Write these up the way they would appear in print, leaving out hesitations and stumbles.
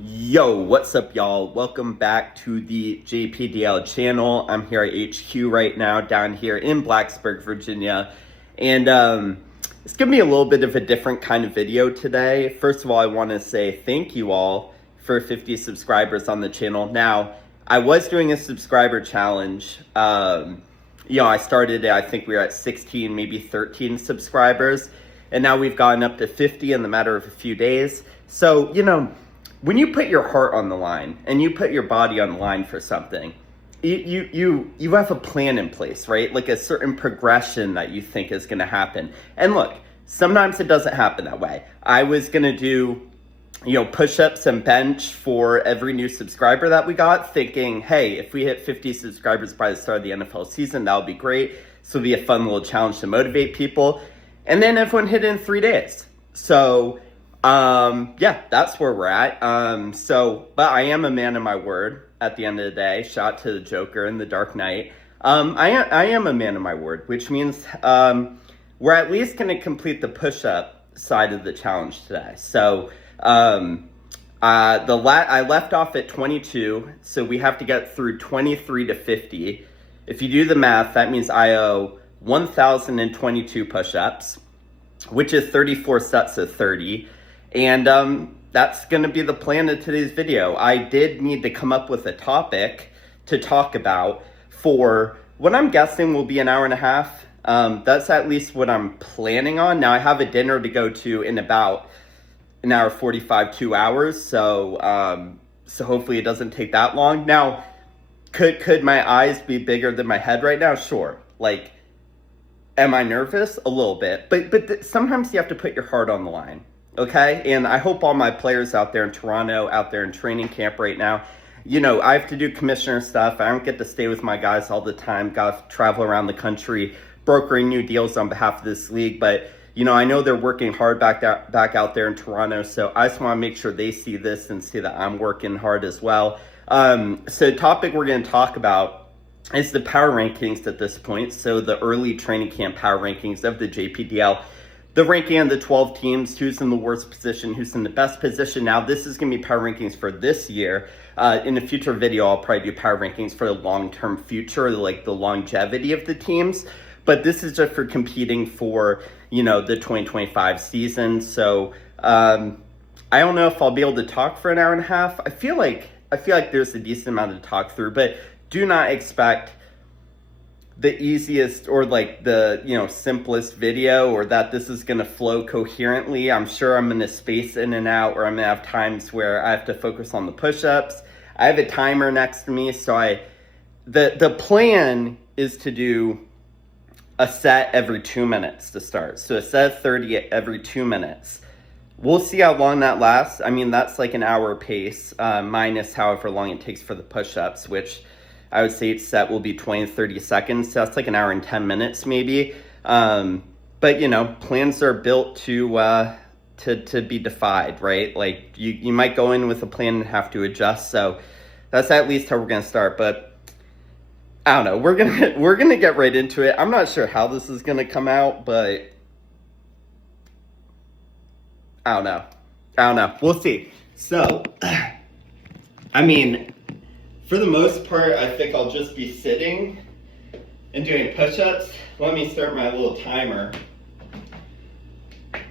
Yo, what's up, y'all? Welcome back to the JPDL channel. I'm here at HQ right now, down here in Blacksburg, Virginia. And it's gonna be a little bit of a different kind of video today. First of all, I want to say thank you all for 50 subscribers on the channel. Now, I was doing a subscriber challenge. I started it, I think we were at 16, maybe 13 subscribers. And now we've gotten up to 50 in the matter of a few days. So, when you put your heart on the line and you put your body on the line for something, you have a plan in place, right? Like a certain progression that you think is going to happen. And look, sometimes it doesn't happen that way. I was going to do, push-ups and bench for every new subscriber that we got, thinking, hey, if we hit 50 subscribers by the start of the NFL season, that would be great. So it'll be a fun little challenge to motivate people. And then everyone hit it in 3 days. So that's where we're at. But I am a man of my word at the end of the day. Shout out to the Joker in the Dark Knight. I am a man of my word, which means, we're at least going to complete the push-up side of the challenge today. So, I left off at 22, so we have to get through 23 to 50. If you do the math, that means I owe 1,022 push-ups, which is 34 sets of 30. And that's going to be the plan of today's video. I did need to come up with a topic to talk about for what I'm guessing will be an hour and a half. That's at least what I'm planning on. Now, I have a dinner to go to in about an hour 45, 2 hours. So hopefully it doesn't take that long. Now, could my eyes be bigger than my head right now? Sure. Like, am I nervous? A little bit. But sometimes you have to put your heart on the line. Okay, and I hope all my players out there in Toronto, out there in training camp right now, I have to do commissioner stuff. I don't get to stay with my guys all the time. Got to travel around the country, brokering new deals on behalf of this league. But, I know they're working hard back out there in Toronto. So I just want to make sure they see this and see that I'm working hard as well. So the topic we're going to talk about is the power rankings at this point. So the early training camp power rankings of the JPDL. The ranking of the 12 teams, who's in the worst position, who's in the best position. Now, this is going to be power rankings for this year. In a future video, I'll probably do power rankings for the long-term future, like the longevity of the teams. But this is just for competing for, the 2025 season. So I don't know if I'll be able to talk for an hour and a half. I feel like there's a decent amount to talk through, but do not expect the easiest or like the simplest video, or that this is going to flow coherently. I'm sure I'm going to space in and out, or I'm going to have times where I have to focus on the push-ups. I have a timer next to me, so the plan is to do a set every 2 minutes to start. So a set of 30 every 2 minutes. We'll see how long that lasts. I mean, that's like an hour pace, minus however long it takes for the push-ups, which I would say each set will be 20 to 30 seconds. So that's like an hour and 10 minutes maybe. But plans are built to be defied, right? Like you might go in with a plan and have to adjust. So that's at least how we're going to start. But I don't know. We're going to get right into it. I'm not sure how this is going to come out, but I don't know. We'll see. So, for the most part, I think I'll just be sitting and doing push-ups. Let me start my little timer.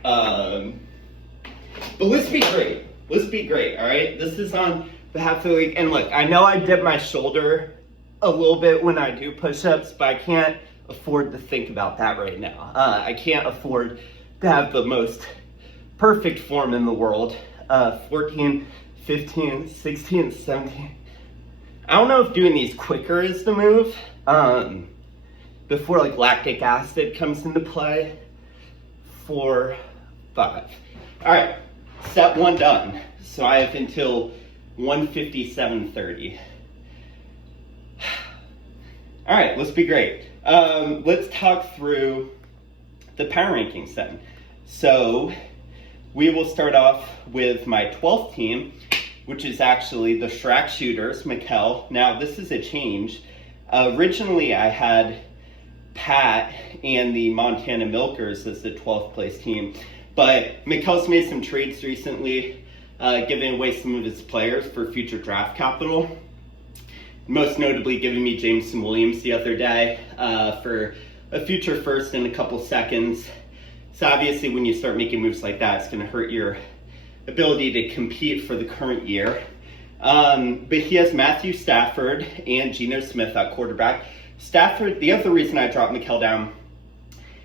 But let's be great. All right? This is on behalf of the league. And look, I know I dip my shoulder a little bit when I do push-ups, but I can't afford to think about that right now. I can't afford to have the most perfect form in the world. 14, 15, 16, 17... I don't know if doing these quicker is the move, before like lactic acid comes into play. 4, 5. All right, set 1 done. So I have until 1:57:30. All right, let's be great. Let's talk through the power rankings then. So we will start off with my 12th team, which is actually the Shrek Shooters, Mikkel. Now, this is a change. Originally, I had Pat and the Montana Milkers as the 12th place team, but Mikkel's made some trades recently. giving away some of his players for future draft capital. Most notably giving me Jameson Williams the other day for a future first and a couple seconds. So obviously when you start making moves like that, it's going to hurt your ability to compete for the current year. But he has Matthew Stafford and Geno Smith at quarterback. Stafford, the other reason I dropped Mikel down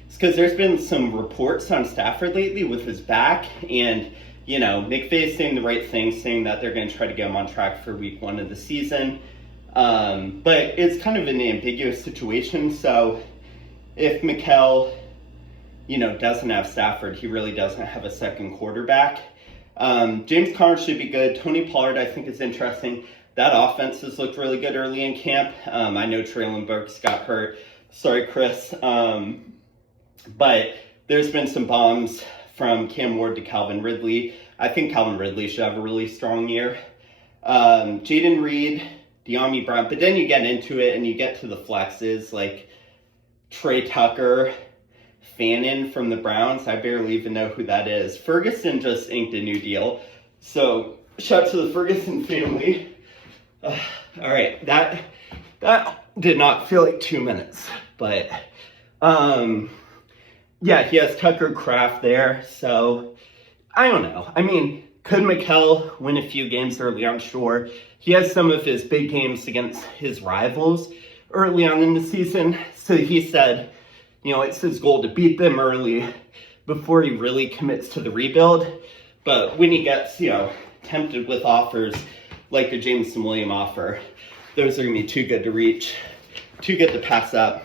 is because there's been some reports on Stafford lately with his back, and McVay is saying the right thing, saying that they're going to try to get him on track for week 1 of the season. But it's kind of an ambiguous situation. So if Mikel, doesn't have Stafford, he really doesn't have a second quarterback. James Conner should be good. Tony Pollard, I think, is interesting. That offense has looked really good early in camp. I know Traylon Burks got hurt. Sorry, Chris. But there's been some bombs from Cam Ward to Calvin Ridley. I think Calvin Ridley should have a really strong year. Jaden Reed, De'Ami Brown. But then you get into it and you get to the flexes like Trey Tucker, Fannin from the Browns. I barely even know who that is. Ferguson just inked a new deal. So shout out to the Ferguson family. All right, that did not feel like 2 minutes, but yeah, he has Tucker Kraft there. So I don't know. I mean, could Mikel win a few games early on? Sure. He has some of his big games against his rivals early on in the season. So he said, it's his goal to beat them early before he really commits to the rebuild. But when he gets, tempted with offers like the Jameson Williams offer, those are going to be too good to reach, too good to pass up.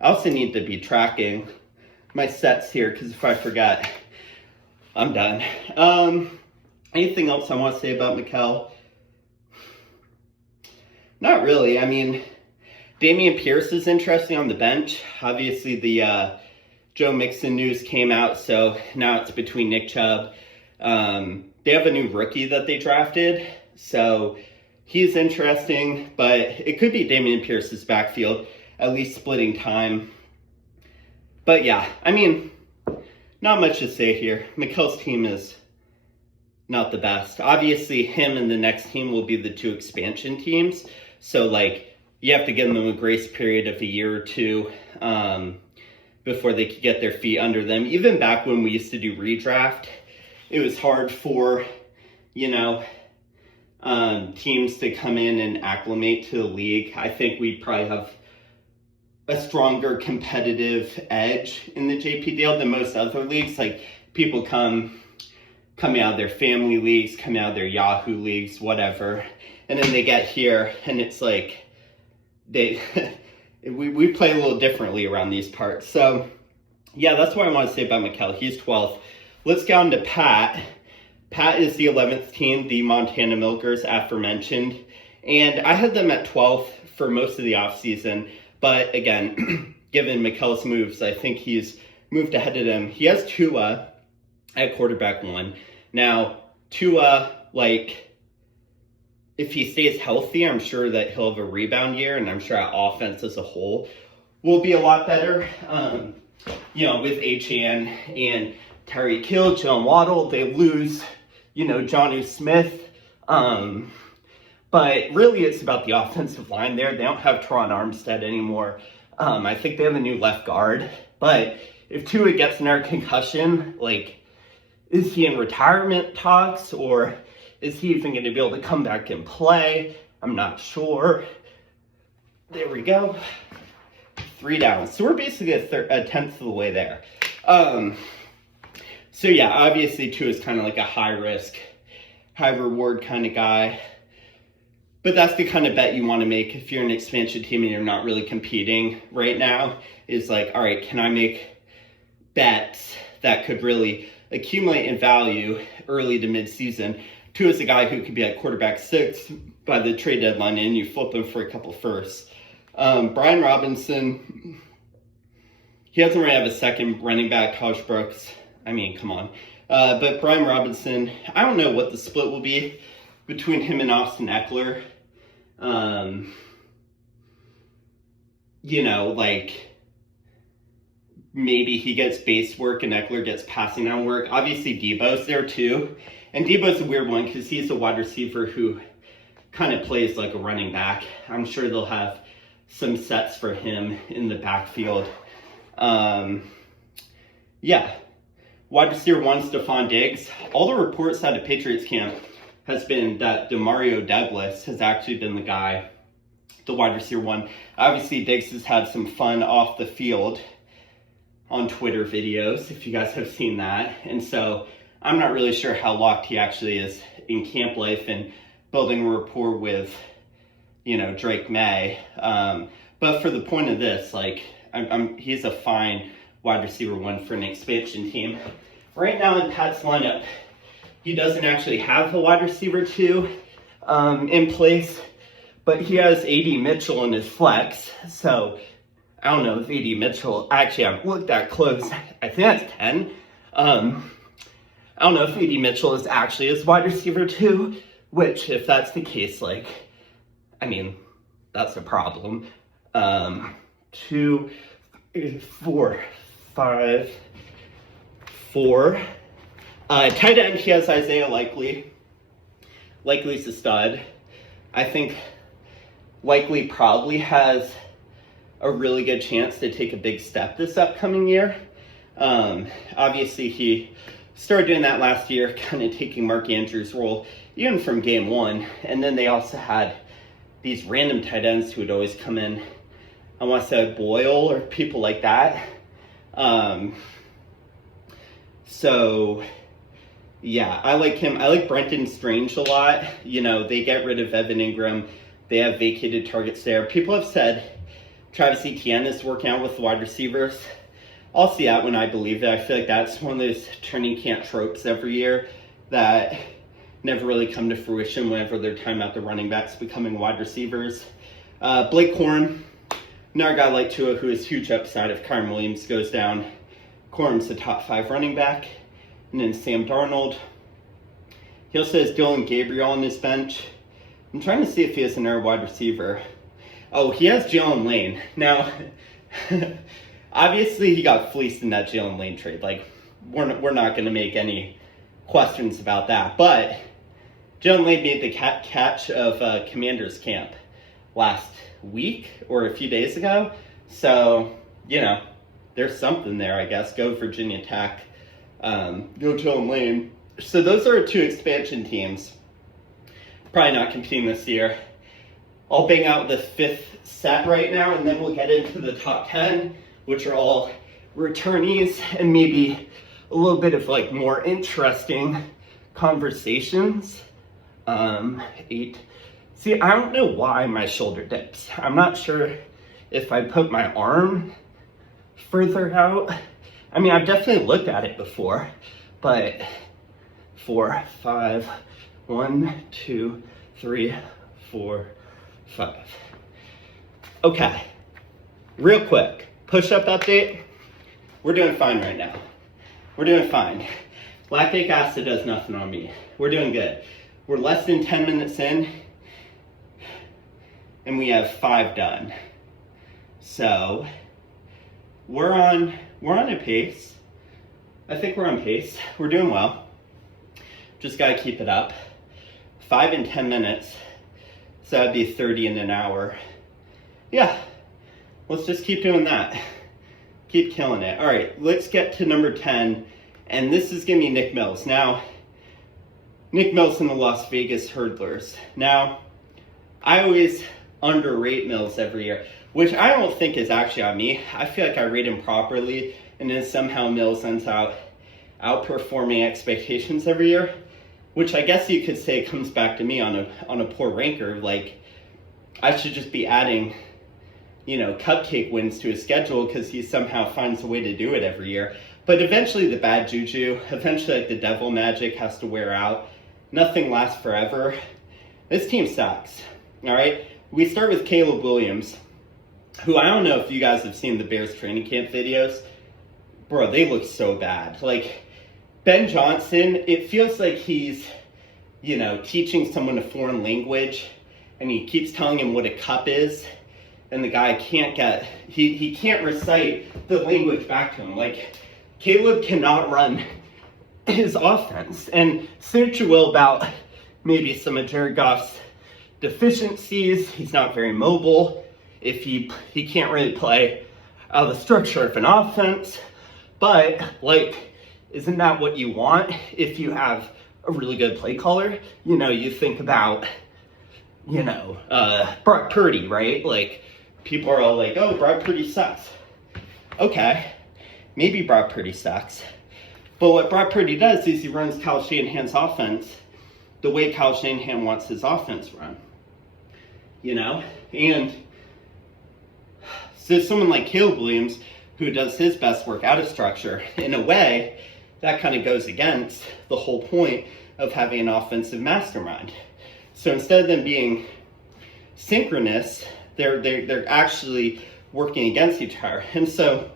I also need to be tracking my sets here because if I forget, I'm done. Anything else I want to say about Mikel? Not really. I mean, Dameon Pierce is interesting on the bench. Obviously, the Joe Mixon news came out, so now it's between Nick Chubb. They have a new rookie that they drafted, so he's interesting, but it could be Dameon Pierce's backfield, at least splitting time. But yeah, I mean, not much to say here. Mikel's team is not the best. Obviously, him and the next team will be the 2 expansion teams, so you have to give them a grace period of a year or 2 before they could get their feet under them. Even back when we used to do redraft, it was hard for, teams to come in and acclimate to the league. I think we'd probably have a stronger competitive edge in the JPDL than most other leagues. People coming out of their family leagues, coming out of their Yahoo leagues, whatever. And then they get here and it's like, we play a little differently around these parts. So yeah, that's what I want to say about Mikel. He's 12th. Let's go on to Pat. Pat is the 11th team, the Montana Milkers, aforementioned. And I had them at 12th for most of the offseason. But again, given Mikel's moves, I think he's moved ahead of them. He has Tua at quarterback 1. Now, Tua, if he stays healthy, I'm sure that he'll have a rebound year, and I'm sure our offense as a whole will be a lot better. With H.A.N. and Tyreek Hill, Jalen Waddle, they lose, Jonnu Smith. But really it's about the offensive line there. They don't have Teron Armstead anymore. I think they have a new left guard. But if Tua gets another concussion, is he in retirement talks, or is he even going to be able to come back and play? I'm not sure. There we go. 3 down. So we're basically a tenth of the way there. So yeah, obviously Tua is kind of like a high risk, high reward kind of guy. But that's the kind of bet you want to make if you're an expansion team and you're not really competing right now. Is all right, can I make bets that could really accumulate in value early to mid-season? Tua is a guy who could be at quarterback 6 by the trade deadline, and you flip him for a couple firsts. Brian Robinson, he doesn't really have a second running back. Taj Brooks, I mean, come on. But Brian Robinson, I don't know what the split will be between him and Austin Eckler. Maybe he gets base work and Eckler gets passing down work. Obviously Debo's there too. And Debo's a weird one because he's a wide receiver who kind of plays like a running back. I'm sure they'll have some sets for him in the backfield. Yeah. Wide receiver 1, Stephon Diggs. All the reports out of Patriots camp has been that Demario Douglas has actually been the guy, the wide receiver 1. Obviously, Diggs has had some fun off the field on Twitter videos, if you guys have seen that. And so I'm not really sure how locked he actually is in camp life and building a rapport with, Drake May. But for the point of this, like, he's a fine wide receiver 1 for an expansion team. Right now in Pat's lineup, he doesn't actually have a wide receiver 2 in place, but he has A.D. Mitchell in his flex. So I don't know if A.D. Mitchell, actually I haven't looked that close. I think that's 10. I don't know if A.D. Mitchell is actually his wide receiver 2, which if that's the case, that's a problem. 2, 4, 5, 4. Tight end, he has Isaiah Likely. Likely's a stud. I think Likely probably has a really good chance to take a big step this upcoming year. Obviously, he started doing that last year, kind of taking Mark Andrews' role, even from game 1. And then they also had these random tight ends who would always come in. I want to say Boyle or people like that. So, yeah, I like him. I like Brenton Strange a lot. They get rid of Evan Ingram. They have vacated targets there. People have said Travis Etienne is working out with the wide receivers. I'll see that when I believe it. I feel like that's one of those training camp tropes every year that never really come to fruition whenever they're talking about the running backs becoming wide receivers. Blake Corum, another guy like Tua who is huge upside if Kyren Williams goes down. Corum's the top 5 running back. And then Sam Darnold. He also has Dylan Gabriel on his bench. I'm trying to see if he has another wide receiver. Oh, he has Jalen Lane. Now, obviously he got fleeced in that Jalen Lane trade. We're not going to make any questions about that. But Jalen Lane made the catch of Commanders camp last week or a few days ago. So, there's something there, I guess. Go Virginia Tech. Go Jalen Lane. So those are 2 expansion teams. Probably not competing this year. I'll bang out the 5th set right now, and then we'll get into the top 10, which are all returnees, and maybe a little bit of more interesting conversations. 8. See, I don't know why my shoulder dips. I'm not sure if I put my arm further out. I've definitely looked at it before, but 4, 5, 1, 2, 3, 4, 5. Okay, real quick, push-up update. We're doing fine right now. We're doing fine. Lactic acid does nothing on me. We're doing good. We're less than 10 minutes in, and we have 5 done. So we're on a pace. I think we're on pace. We're doing well. Just gotta keep it up. 5 and 10 minutes. So that'd be 30 in an hour. Yeah, let's just keep doing that. Keep killing it. All right, let's get to number 10. And this is gonna be Nick Mills. Now, Nick Mills and the Las Vegas Hurdlers. Now, I always underrate Mills every year, which I don't think is actually on me. I feel like I rate him properly, and then somehow Mills ends out outperforming expectations every year, which I guess you could say comes back to me on a poor ranker. I should just be adding, cupcake wins to his schedule because he somehow finds a way to do it every year. But eventually the bad juju, eventually the devil magic has to wear out. Nothing lasts forever. This team sucks, all right? We start with Caleb Williams, who I don't know if you guys have seen the Bears training camp videos. Bro, they look so bad. Ben Johnson, it feels like he's, teaching someone a foreign language, and he keeps telling him what a cup is, and the guy can't he can't recite the language back to him. Caleb cannot run his offense. And say what you will about maybe some of Jared Goff's deficiencies. He's not very mobile. If he can't really play out of the structure of an offense. But, like, isn't that what you want if you have a really good play caller? You know, you think about, Brock Purdy, right? Like, people are all like, oh, Brock Purdy sucks. Okay, maybe Brock Purdy sucks. But what Brock Purdy does is he runs Kyle Shanahan's offense the way Kyle Shanahan wants his offense run. And so someone like Caleb Williams, who does his best work out of structure, in a way, that kind of goes against the whole point of having an offensive mastermind. So instead of them being synchronous, they're actually working against each other. And so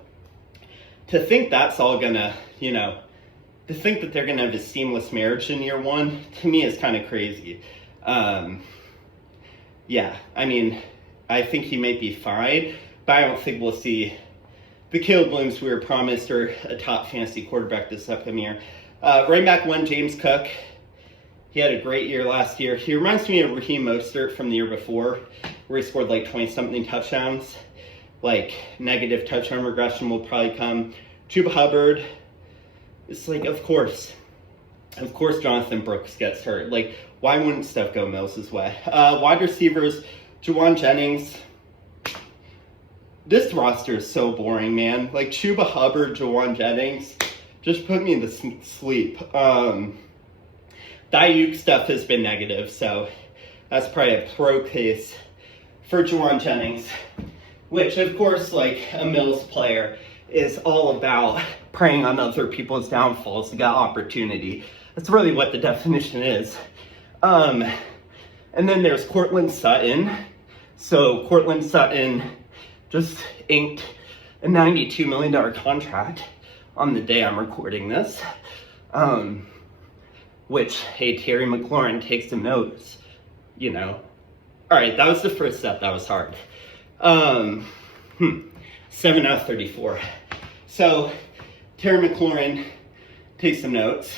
to think that's all gonna, to think that they're gonna have a seamless marriage in year one, to me is kind of crazy. I think he may be fine, but I don't think we'll see the Caleb Williams we were promised or a top fantasy quarterback this upcoming year. Running back one, James Cook. He had a great year last year. He reminds me of Raheem Mostert from the year before, where he scored like 20-something touchdowns. Like, negative touchdown regression will probably come. Chuba Hubbard. It's like, of course Jonathan Brooks gets hurt. Like, why wouldn't stuff go Mills' way? Wide receivers, Juwan Jennings. This roster is so boring, man. Like, Chuba Hubbard, Juwan Jennings, just put me to sleep. The Ayuk stuff has been negative, so that's probably a pro case for Juwan Jennings, which, of course, like a Mills player, is all about preying on other people's downfalls to get opportunity. That's really what the definition is. And then there's Cortland Sutton. So Cortland Sutton just inked a $92 million contract on the day I'm recording this. Which, hey, Terry McLaurin takes some notes, All right, that was the first step. That was hard. 7 out of 34. So, Terry McLaurin takes some notes.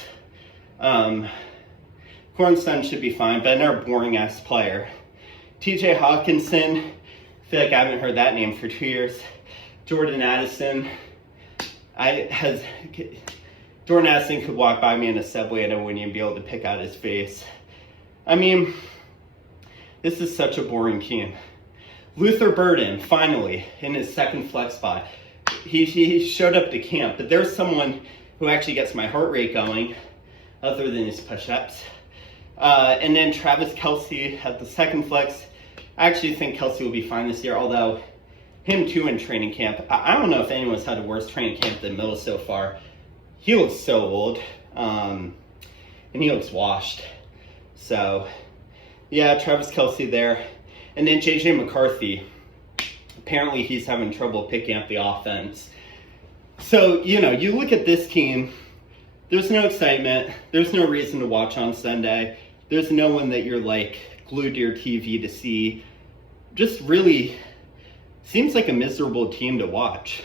Cortland Sutton should be fine, but another boring-ass player. TJ Hawkinson, I feel like I haven't heard that name for 2 years. Jordan Addison. Jordan Addison could walk by me in a subway and I wouldn't even be able to pick out his face. I mean, this is such a boring team. Luther Burden, finally, in his second flex spot. He showed up to camp, but there's someone who actually gets my heart rate going, other than his push-ups. And then Travis Kelce at the second flex. I actually think Kelce will be fine this year, although him too in training camp. I don't know if anyone's had a worse training camp than Mills so far. He looks so old, and he looks washed. So, yeah, Travis Kelce there. And then J.J. McCarthy. Apparently he's having trouble picking up the offense. So, you look at this team, there's no excitement. There's no reason to watch on Sunday. There's no one that you're, glued to your TV to see. Just really seems like a miserable team to watch.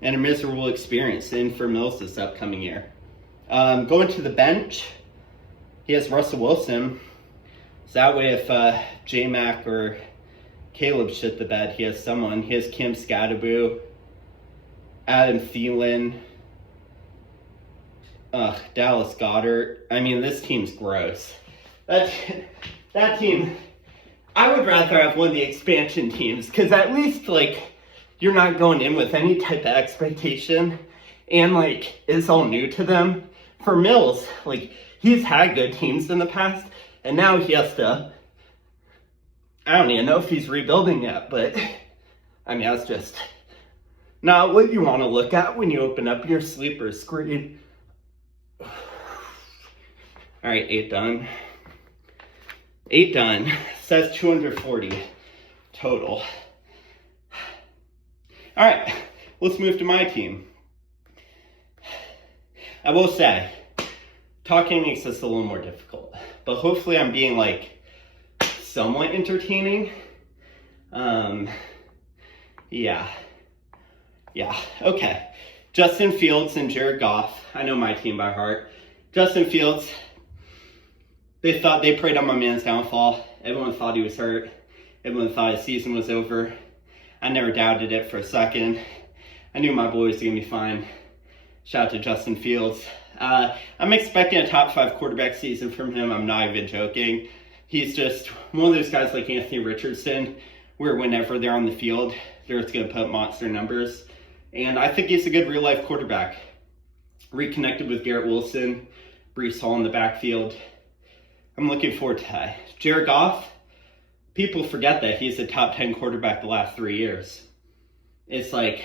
And a miserable experience in for Mills this upcoming year. Going to the bench, he has Russell Wilson. So that way if J-Mac or Caleb shit the bed, he has someone. He has Kim Scadaboo, Adam Thielen, Dallas Goedert. I mean, this team's gross. That team, I would rather have one of the expansion teams, because at least, you're not going in with any type of expectation, and, it's all new to them. For Mills, he's had good teams in the past, and now he has to, I don't even know if he's rebuilding yet, but, I mean, that's just not what you want to look at when you open up your sleeper screen. All right, 8 done. 8 done. Says 240 total. All right, let's move to my team. I will say, talking makes this a little more difficult, but hopefully I'm being somewhat entertaining. Yeah, okay. Justin Fields and Jared Goff. I know my team by heart. Justin Fields, they preyed on my man's downfall. Everyone thought he was hurt. Everyone thought his season was over. I never doubted it for a second. I knew my boy was going to be fine. Shout out to Justin Fields. I'm expecting a top 5 quarterback season from him. I'm not even joking. He's just one of those guys like Anthony Richardson, where whenever they're on the field, they're just going to put up monster numbers. And I think he's a good real-life quarterback. Reconnected with Garrett Wilson, Breece Hall in the backfield. I'm looking forward to that. Jared Goff, people forget that he's a top 10 quarterback the last 3 years. It's like,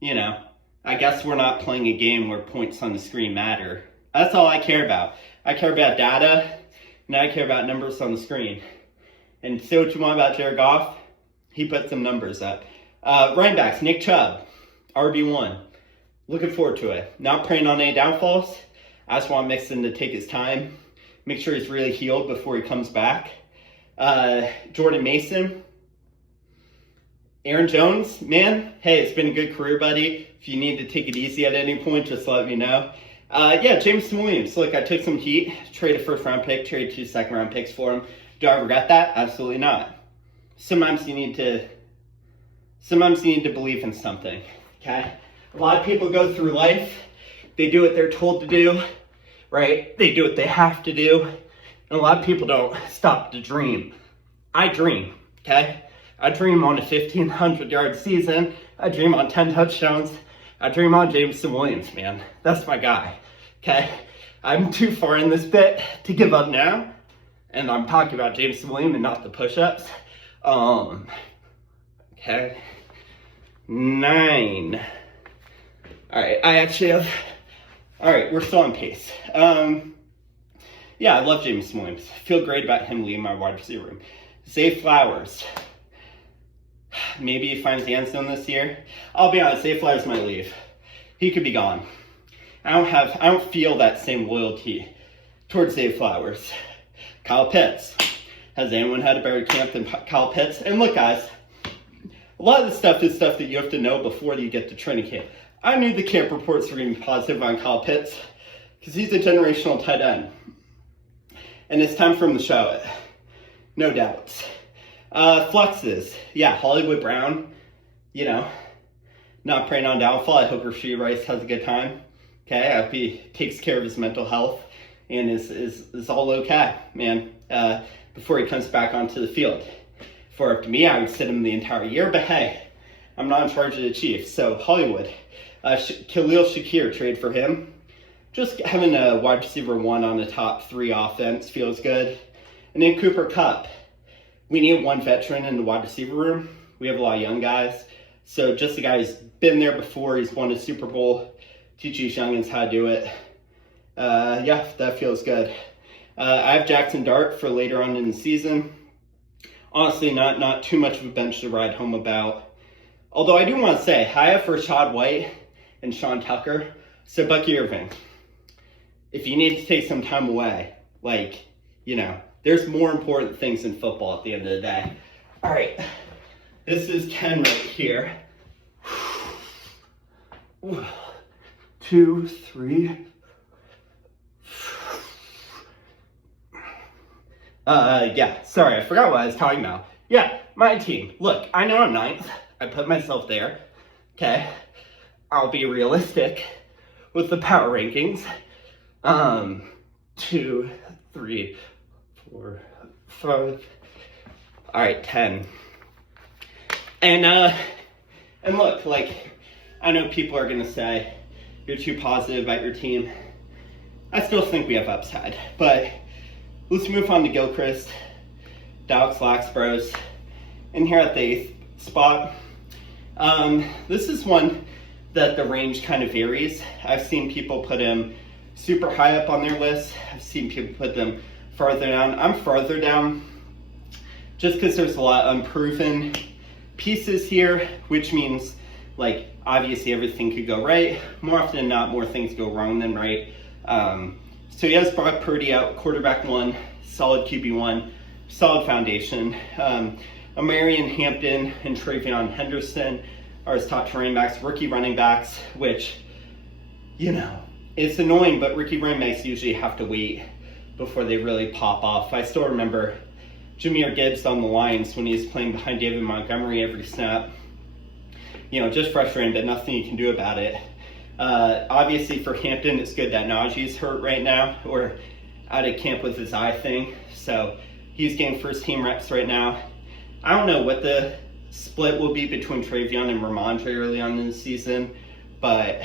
you know, I guess we're not playing a game where points on the screen matter. That's all I care about. I care about data, and I care about numbers on the screen. And say what you want about Jared Goff, he put some numbers up. Running backs, Nick Chubb, RB1. Looking forward to it. Not preying on any downfalls. I just want Mixon to take his time. Make sure he's really healed before he comes back. Jordan Mason. Aaron Jones, man. Hey, it's been a good career, buddy. If you need to take it easy at any point, just let me know. Jameson Williams. Look, I took some heat. Traded a first-round pick. Traded 2 second-round picks for him. Do I regret that? Absolutely not. Sometimes you need to believe in something, okay? A lot of people go through life. They do what they're told to do, right? They do what they have to do. And a lot of people don't stop to dream. I dream, okay? I dream on a 1,500-yard season. I dream on 10 touchdowns. I dream on Jameson Williams, man. That's my guy, okay? I'm too far in this bit to give up now. And I'm talking about Jameson Williams and not the push-ups. Okay. 9. All right, I actually have... All right, we're still on pace. I love Jameson Williams. Feel great about him leading my wide receiver room. Zay Flowers. Maybe he finds the end zone this year. I'll be honest, Zay Flowers might leave. He could be gone. I don't feel that same loyalty towards Zay Flowers. Kyle Pitts. Has anyone had a better camp than Kyle Pitts? And look, guys, a lot of this stuff is stuff that you have to know before you get to training camp. I knew the camp reports were going to be positive on Kyle Pitts because he's a generational tight end. And it's time for him to show it. No doubts. Fluxes. Yeah, Hollywood Brown, you know, not preying on downfall. I hope Rashee Rice has a good time. Okay, I hope he takes care of his mental health and is all okay, man, before he comes back onto the field. For up to me, I would sit him the entire year, but hey, I'm not in charge of the Chiefs. So Hollywood, Khalil Shakir, trade for him. Just having a wide receiver 1 on the top 3 offense feels good. And then Cooper Kupp. We need one veteran in the wide receiver room. We have a lot of young guys. So just a guy who's been there before, he's won a Super Bowl, teach these youngins how to do it. That feels good. I have Jackson Dart for later on in the season. Honestly, not too much of a bench to ride home about. Although I do want to say, I have for Rashad White and Sean Tucker. So Bucky Irving, if you need to take some time away, there's more important things in football at the end of the day. All right, this is Ken right here. 2, 3. Sorry, I forgot what I was talking about. Yeah, my team. Look, I know I'm 9th. I put myself there. Okay, I'll be realistic with the power rankings. 2, 3, 4, 5. All right, 10. And look, I know people are gonna say you're too positive about your team. I still think we have upside, but let's move on to Gilchrist, Dallas Laxbros, and here at the 8th spot. This is one that the range kind of varies. I've seen people put him super high up on their list. I've seen people put them farther down. I'm farther down just because there's a lot of unproven pieces here, which means obviously everything could go right. More often than not, more things go wrong than right. So he has Brock Purdy out, quarterback 1, solid QB1, solid foundation. Amarian Hampton and Travion Henderson are his top 2 running backs, rookie running backs, which, it's annoying, but Ricky running backs usually have to wait before they really pop off. I still remember Jahmyr Gibbs on the Lions when he was playing behind David Montgomery every snap. Just frustrating, but nothing you can do about it. Obviously for Hampton, it's good that Najee's hurt right now, or out of camp with his eye thing. So he's getting first team reps right now. I don't know what the split will be between Travion and Ramondre early on in the season, but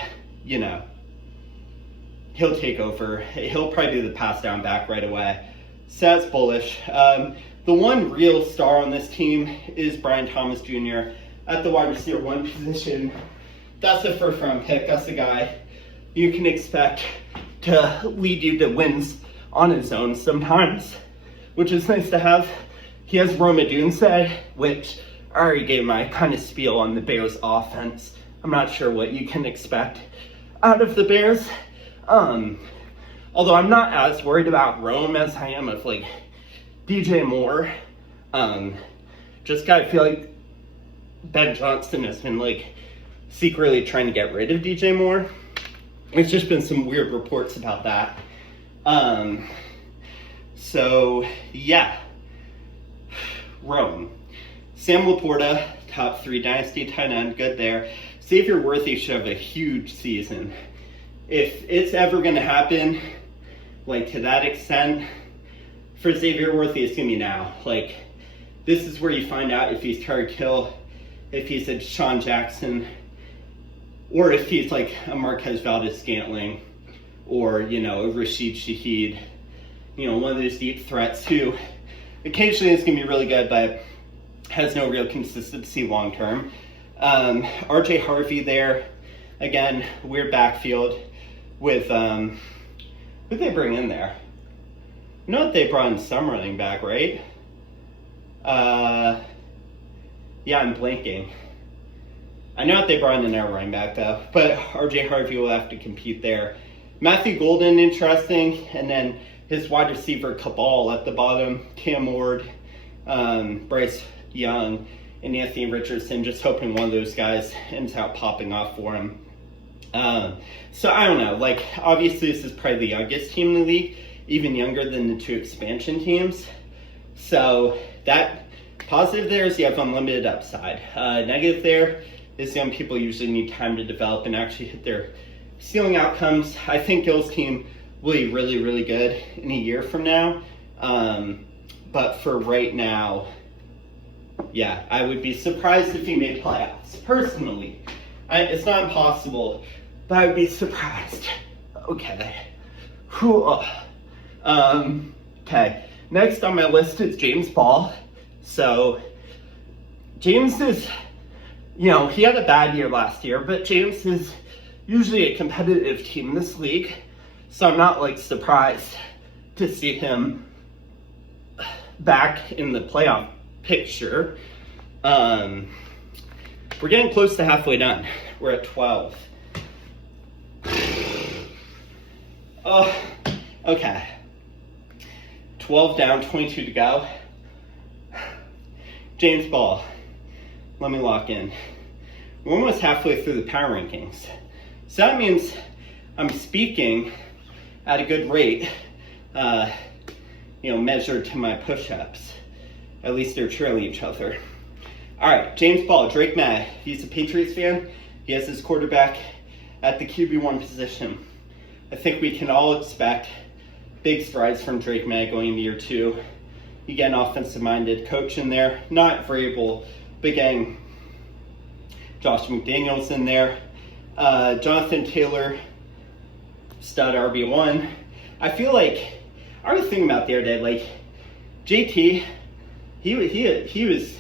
he'll take over. He'll probably be the pass down back right away. So that's bullish. The one real star on this team is Brian Thomas Jr. at the wide receiver 1 position. That's the first round pick. That's the guy you can expect to lead you to wins on his own sometimes, which is nice to have. He has Rome Odunze, which I already gave my kind of spiel on the Bears offense. I'm not sure what you can expect out of the Bears. Although I'm not as worried about Rome as I am of DJ Moore. Just gotta feel like Ben Johnson has been secretly trying to get rid of DJ Moore. There's just been some weird reports about that. So yeah, Rome. Sam Laporta, top 3 dynasty tight end, good there. Xavier Worthy should have a huge season. If it's ever going to happen, to that extent, for Xavier Worthy, it's going to be now. This is where you find out if he's Tyreek Hill, if he's a Deshaun Jackson, or if he's a Marquez Valdes-Scantling, or, a Rashid Shaheed, one of those deep threats who occasionally is going to be really good, but has no real consistency long term. RJ Harvey there, again, weird backfield with, who'd they bring in there? You know what they brought in some running back, right? Yeah, I'm blanking. I know what they brought in an air running back though, but RJ Harvey will have to compete there. Matthew Golden, interesting, and then his wide receiver cabal at the bottom, Cam Ward, Bryce Young, and Anthony Richardson, just hoping one of those guys ends up popping off for him. So I don't know, obviously this is probably the youngest team in the league, even younger than the 2 expansion teams. So that positive there is you have unlimited upside. Negative there is young people usually need time to develop and actually hit their ceiling outcomes. I think Gil's team will be really, really good in a year from now. But for right now, yeah, I would be surprised if he made playoffs, personally. It's not impossible, but I would be surprised. Okay. Okay. Next on my list is James Ball. So, James is, he had a bad year last year, but James is usually a competitive team in this league. So I'm not surprised to see him back in the playoff picture. We're getting close to halfway done. We're at 12. Oh, okay. 12 down, 22 to go. James Ball. Let me lock in. We're almost halfway through the power rankings. So that means I'm speaking at a good rate, measured to my push-ups. At least they're trailing each other. All right, James Ball, Drake May. He's a Patriots fan. He has his quarterback at the QB1 position. I think we can all expect big strides from Drake May going into year 2. You get an offensive-minded coach in there, not variable, but getting Josh McDaniels in there. Jonathan Taylor, stud RB1. I feel like, I was thinking about the other day, JT, he was,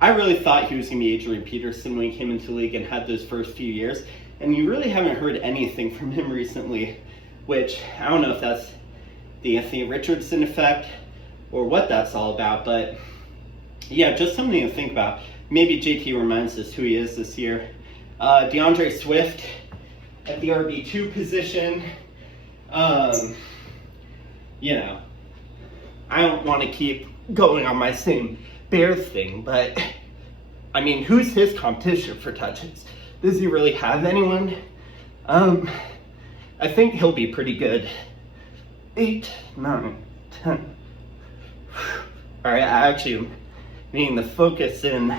I really thought he was going to be Adrian Peterson when he came into the league and had those first few years. And you really haven't heard anything from him recently, which I don't know if that's the Anthony Richardson effect or what that's all about. But yeah, just something to think about. Maybe JT reminds us who he is this year. DeAndre Swift at the RB2 position. I don't want to keep going on my same Bears thing, but I mean, who's his competition for touches? Does he really have anyone? I think he'll be pretty good. 8, 9, 10. All right, I actually need to focus in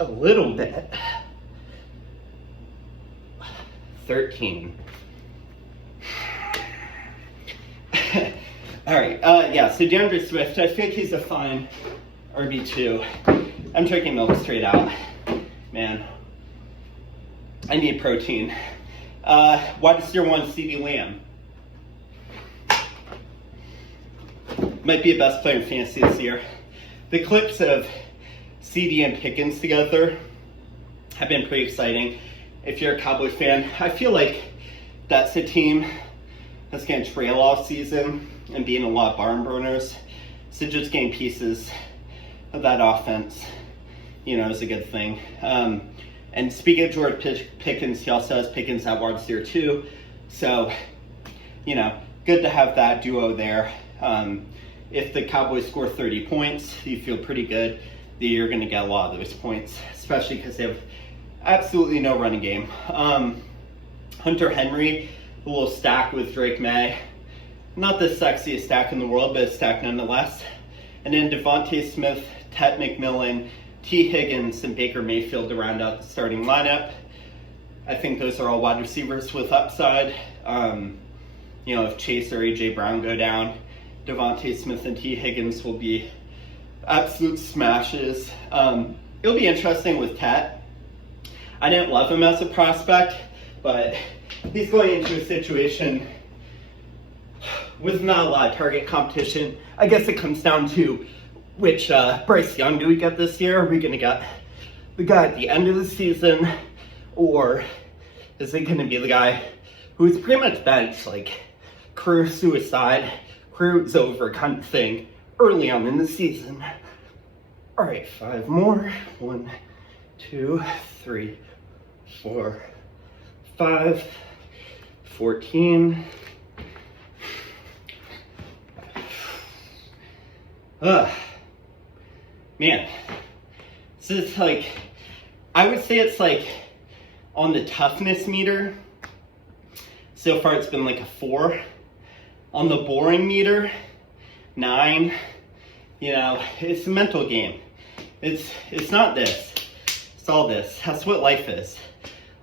a little bit. 13. All right, yeah, so DeAndre Swift, I think he's a fine RB2. I'm drinking milk straight out. Man, I need protein. Wide receiver 1, CeeDee Lamb. Might be the best player in fantasy this year. The clips of CD and Pickens together have been pretty exciting. If you're a Cowboys fan, I feel like that's a team that's going to trail off season and be in a lot of barn burners. So just getting pieces of that offense, is a good thing. And speaking of George Pickens, he also has Pickens at wide receiver 2. So, good to have that duo there. If the Cowboys score 30 points, you feel pretty good that you're going to get a lot of those points, especially because they have absolutely no running game. Hunter Henry, a little stack with Drake May. Not the sexiest stack in the world, but a stack nonetheless. And then Devontae Smith, Ted McMillan, T. Higgins, and Baker Mayfield to round out the starting lineup. I think those are all wide receivers with upside. If Chase or A.J. Brown go down, Devontae Smith and T. Higgins will be absolute smashes. It'll be interesting with Ted. I didn't love him as a prospect, but he's going into a situation with not a lot of target competition. I guess it comes down to which Bryce Young do we get this year? Are we going to get the guy at the end of the season, or is it going to be the guy who's pretty much benched, like career suicide, career's over kind of thing, early on in the season? All right, 5 more. 1, 2, 3, 4, 5, 14. Man, so it's like, I would say it's like on the toughness meter, so far it's been like a 4. On the boring meter, 9. It's a mental game. It's not this, it's all this. That's what life is.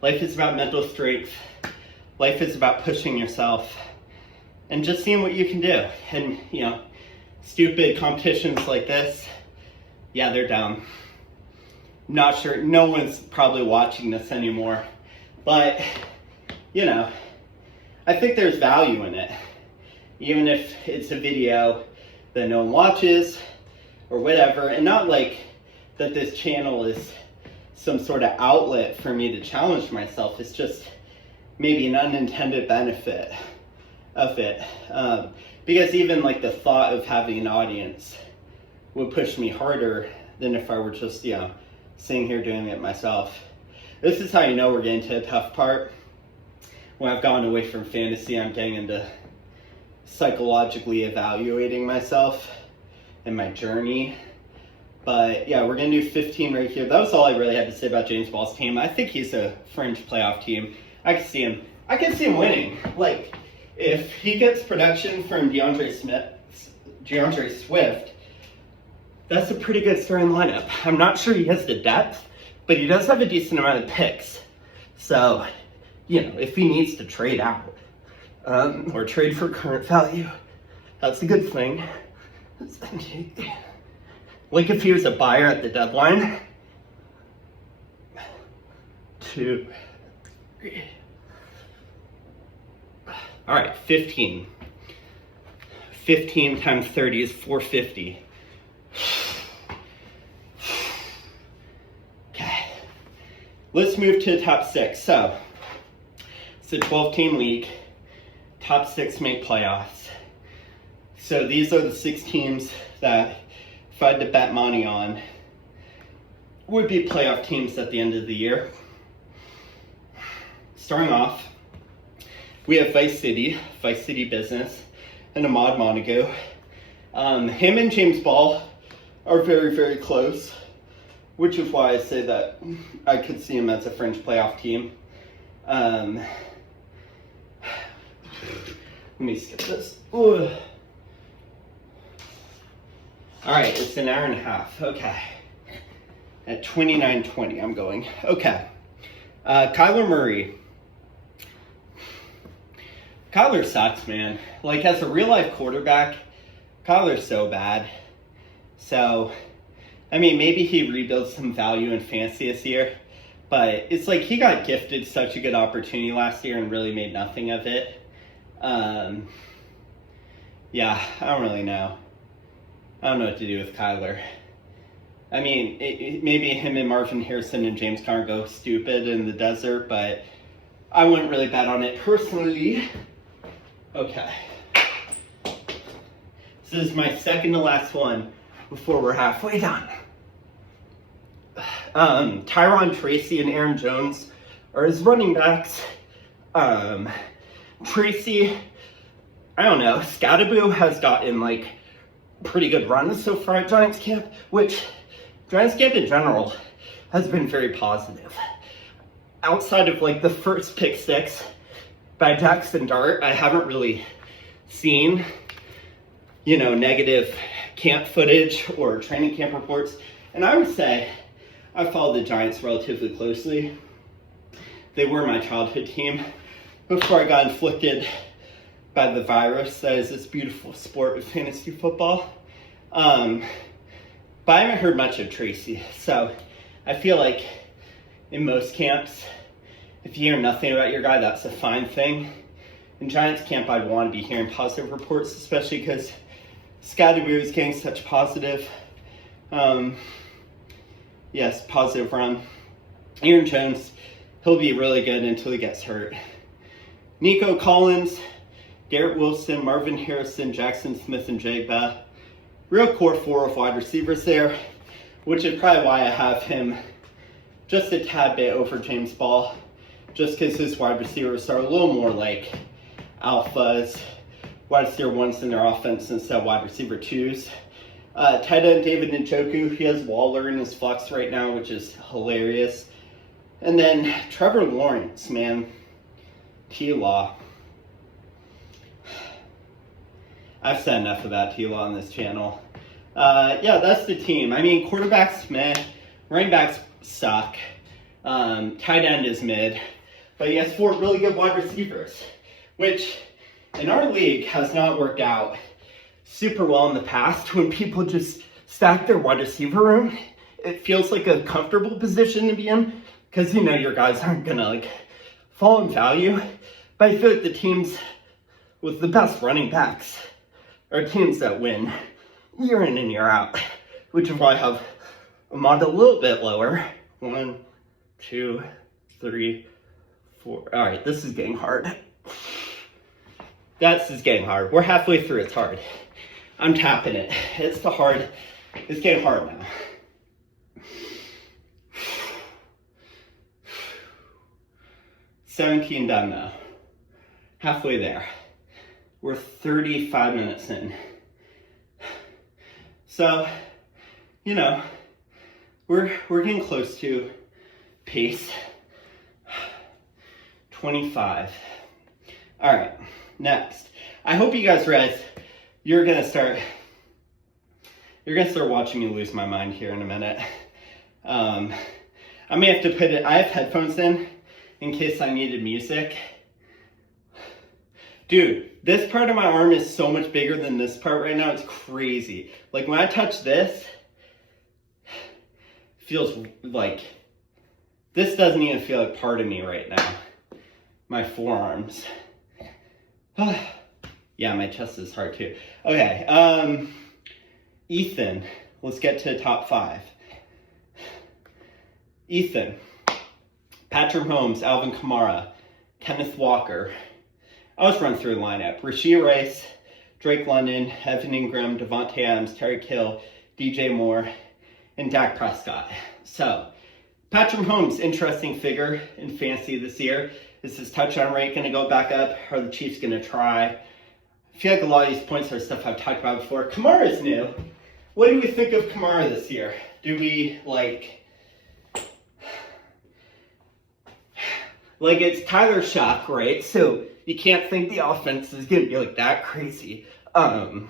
Life is about mental strength. Life is about pushing yourself and just seeing what you can do. And, stupid competitions like this, yeah, they're dumb. Not sure, no one's probably watching this anymore, but, I think there's value in it. Even if it's a video that no one watches or whatever, and not like that this channel is some sort of outlet for me to challenge myself. It's just maybe an unintended benefit of it. Because even like the thought of having an audience would push me harder than if I were just, sitting here doing it myself. This is how you know we're getting to the tough part. When I've gone away from fantasy, I'm getting into psychologically evaluating myself and my journey. But yeah, we're going to do 15 right here. That was all I really had to say about James Ball's team. I think he's a fringe playoff team. I can see him winning. Like, if he gets production from DeAndre Swift, that's a pretty good starting lineup. I'm not sure he has the depth, but he does have a decent amount of picks. So, if he needs to trade out or trade for current value, that's a good thing. Like if he was a buyer at the deadline. 2, 3. All right, 15. 15 times 30 is 450. Okay. Let's move to the top 6. So, it's a 12-team league. Top 6 make playoffs. So these are the 6 teams that, if I had to bet money on, would be playoff teams at the end of the year. Starting off, we have Vice City Business, and Ahmad Montague. Him and James Ball are very, very close, which is why I say that I could see him as a fringe playoff team. Let me skip this. Ooh. All right, it's an hour and a half. Okay. At 29:20, I'm going. Okay. Kyler Murray. Kyler sucks, man. Like, as a real-life quarterback, Kyler's so bad. So, I mean, maybe he rebuilds some value in fantasy this year. But it's like he got gifted such a good opportunity last year and really made nothing of it. Yeah, I don't really know. I don't know what to do with Kyler. I mean, maybe him and Marvin Harrison and James Conner go stupid in the desert, but I wouldn't really bet on it personally. Okay. This is my second to last one before we're halfway done. Tyron Tracy and Aaron Jones are his running backs. Tracy, I don't know, Scattaboo has gotten like pretty good runs so far at Giants camp, which Giants camp in general has been very positive. Outside of like the first pick six by Jackson Dart, I haven't really seen, negative camp footage or training camp reports. And I would say I followed the Giants relatively closely. They were my childhood team before I got inflicted by the virus that is this beautiful sport of fantasy football. But I haven't heard much of Tracy. So I feel like in most camps, if you hear nothing about your guy, that's a fine thing. In Giants camp, I'd want to be hearing positive reports, especially because Scattaboo is getting such positive, positive run. Aaron Jones, he'll be really good until he gets hurt. Nico Collins, Garrett Wilson, Marvin Harrison, Jackson Smith, and Jigba. Real core four of wide receivers there, which is probably why I have him just a tad bit over James Ball, just because his wide receivers are a little more like alphas, wide receiver ones in their offense instead of wide receiver twos. Tight end David Njoku, he has Waller in his flex right now, which is hilarious. And then Trevor Lawrence, man. T-Law. I've said enough about T-Law on this channel. That's the team. I mean, quarterbacks, meh. Running backs suck. Tight end is mid. But he has four really good wide receivers, which in our league has not worked out super well in the past. When people just stack their wide receiver room, it feels like a comfortable position to be in because, your guys aren't going to fall in value. But I feel like the teams with the best running backs are teams that win year in and year out, which is why I have Ahmad a little bit lower. 1, 2, 3, 4. All right, this is getting hard. This is getting hard. We're halfway through. It's hard. I'm tapping it. It's getting hard now. $17 done now. Halfway there. We're 35 minutes in. So, we're getting close to pace. 25. All right, next. I hope you guys realize you're gonna start watching me lose my mind here in a minute. I may have to put it. I have headphones in case I needed music. Dude, this part of my arm is so much bigger than this part right now. It's crazy. Like when I touch this, feels like this doesn't even feel like part of me right now. My forearms. Yeah, my chest is hard too. Okay, Ethan. Let's get to the top 5. Ethan. Patrick Mahomes, Alvin Kamara, Kenneth Walker. I'll just run through the lineup. Rashee Rice, Drake London, Evan Ingram, Devontae Adams, Tyreek Hill, DJ Moore, and Dak Prescott. So, Patrick Mahomes, interesting figure in fantasy this year. Is his touchdown rate going to go back up? Are the Chiefs going to try? I feel like a lot of these points are stuff I've talked about before. Kamara is new. What do we think of Kamara this year? Do we like it's Tyler Shock, right? So you can't think the offense is going to be like that crazy. So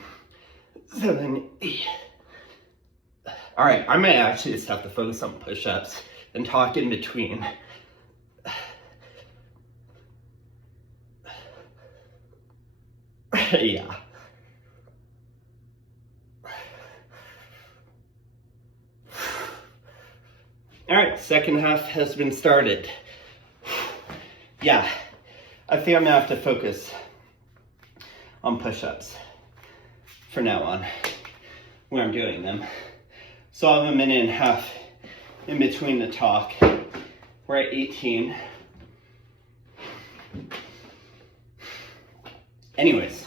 then, all right, I might actually just have to focus on push-ups and talk in between. Yeah. All right, second half has been started. Yeah, I think I'm gonna have to focus on push-ups for now on when I'm doing them. So I'll have a minute and a half in between the talk. We're at 18. Anyways,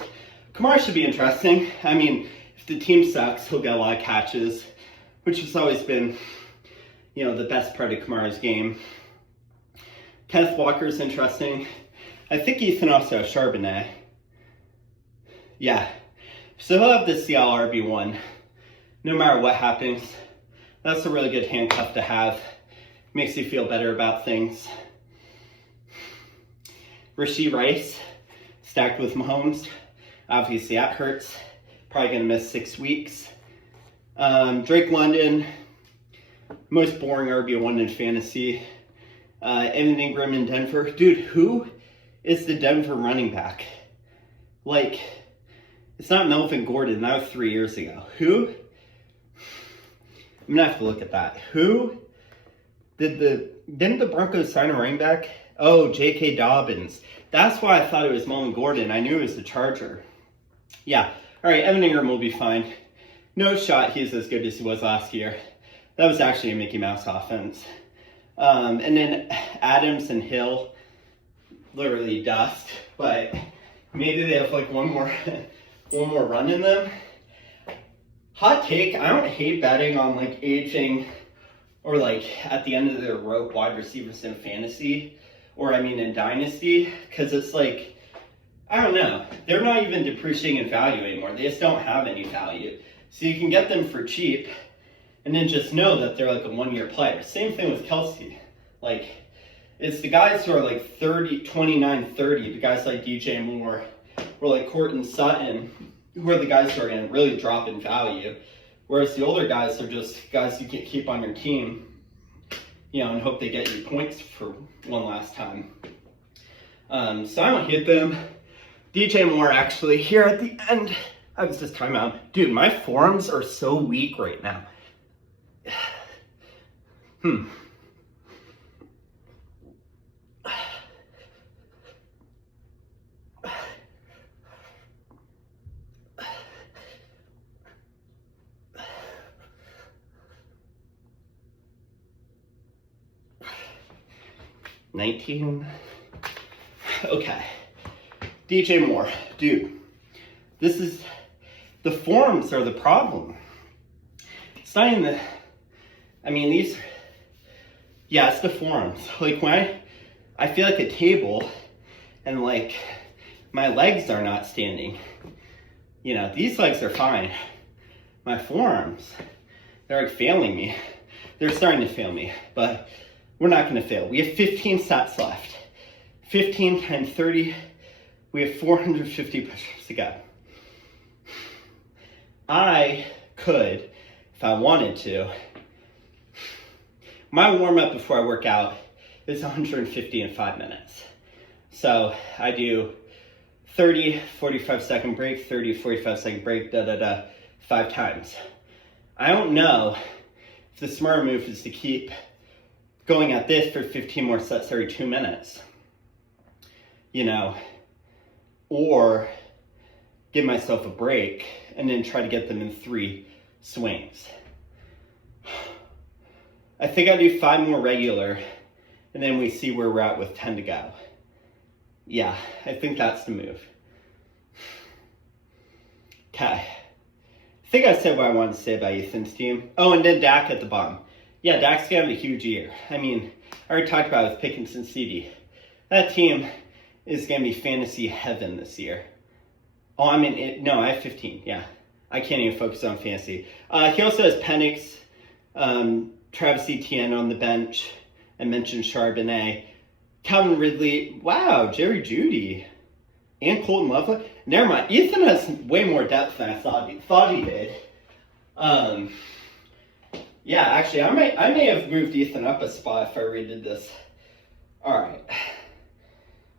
Kamara should be interesting. I mean, if the team sucks, he'll get a lot of catches, which has always been, you know, the best part of Kamara's game. Kenneth Walker's interesting. I think Ethan also has Charbonnet. Yeah. So he'll have the CL RB1 no matter what happens. That's a really good handcuff to have. Makes you feel better about things. Rashee Rice, stacked with Mahomes. Obviously that hurts. Probably going to miss 6 weeks. Drake London, most boring RB1 in fantasy. Evan Ingram in Denver. Dude, who is the Denver running back? Like, it's not Melvin Gordon. That was 3 years ago. Who? I'm going to have to look at that. Who? Didn't the Broncos sign a running back? Oh, J.K. Dobbins. That's why I thought it was Melvin Gordon. I knew it was the Charger. Yeah. All right, Evan Ingram will be fine. No shot he's as good as he was last year. That was actually a Mickey Mouse offense. And then Adams and Hill, literally dust. But maybe they have like one more run in them. Hot take, I don't hate betting on like aging or like at the end of their rope wide receivers in fantasy, or I mean in dynasty, because it's like, I don't know, they're not even depreciating in value anymore. They just don't have any value. So you can get them for cheap and then just know that they're like a 1 year player. Same thing with Kelsey. Like, it's the guys who are like 30, 29, 30, the guys like DJ Moore or like Courtland Sutton, who are the guys who are going to really drop in value. Whereas the older guys are just guys you can keep on your team, you know, and hope they get you points for one last time. So I don't hate them. DJ Moore, actually, here at the end, I was just talking about, dude, my forearms are so weak right now. 19. Okay. DJ Moore. Dude, the forms are the problem. It's not even the, I mean, it's the forms. Like when I feel like a table and like my legs are not standing. You know, these legs are fine. My forearms, they're like failing me. They're starting to fail me, but we're not going to fail. We have 15 sets left. 15 times 30. We have 450 push-ups to go. I could, if I wanted to, my warm-up before I work out is 150 in 5 minutes. So I do 30, 45-second break, 30, 45-second break, 5 times. I don't know if the smart move is to keep going at this for 15 more sets every 2 minutes, you know, or give myself a break and then try to get them in 3 swings. I think I'll do 5 more regular and then we see where we're at with 10 to go. Yeah, I think that's the move. Okay. I think I said what I wanted to say about Ethan's team. Oh, and then Dak at the bottom. Yeah, Dak's going to have a huge year. I mean, I already talked about it with Pickens and CD. That team is going to be fantasy heaven this year. Oh, I mean, no, I have 15. Yeah, I can't even focus on fantasy. He also has Penix, Travis Etienne on the bench. I mentioned Charbonnet. Calvin Ridley. Wow, Jerry Jeudy. And Colton Love. Never mind. Ethan has way more depth than I thought he did. Yeah, actually, I may have moved Ethan up a spot if I redid this. All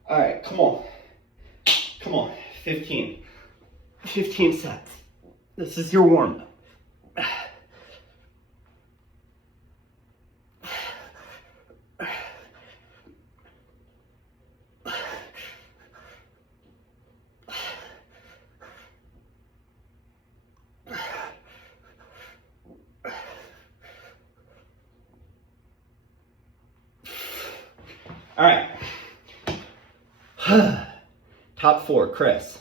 right, come on. 15 sets. This is your warm-up. All right. Top 4, Chris.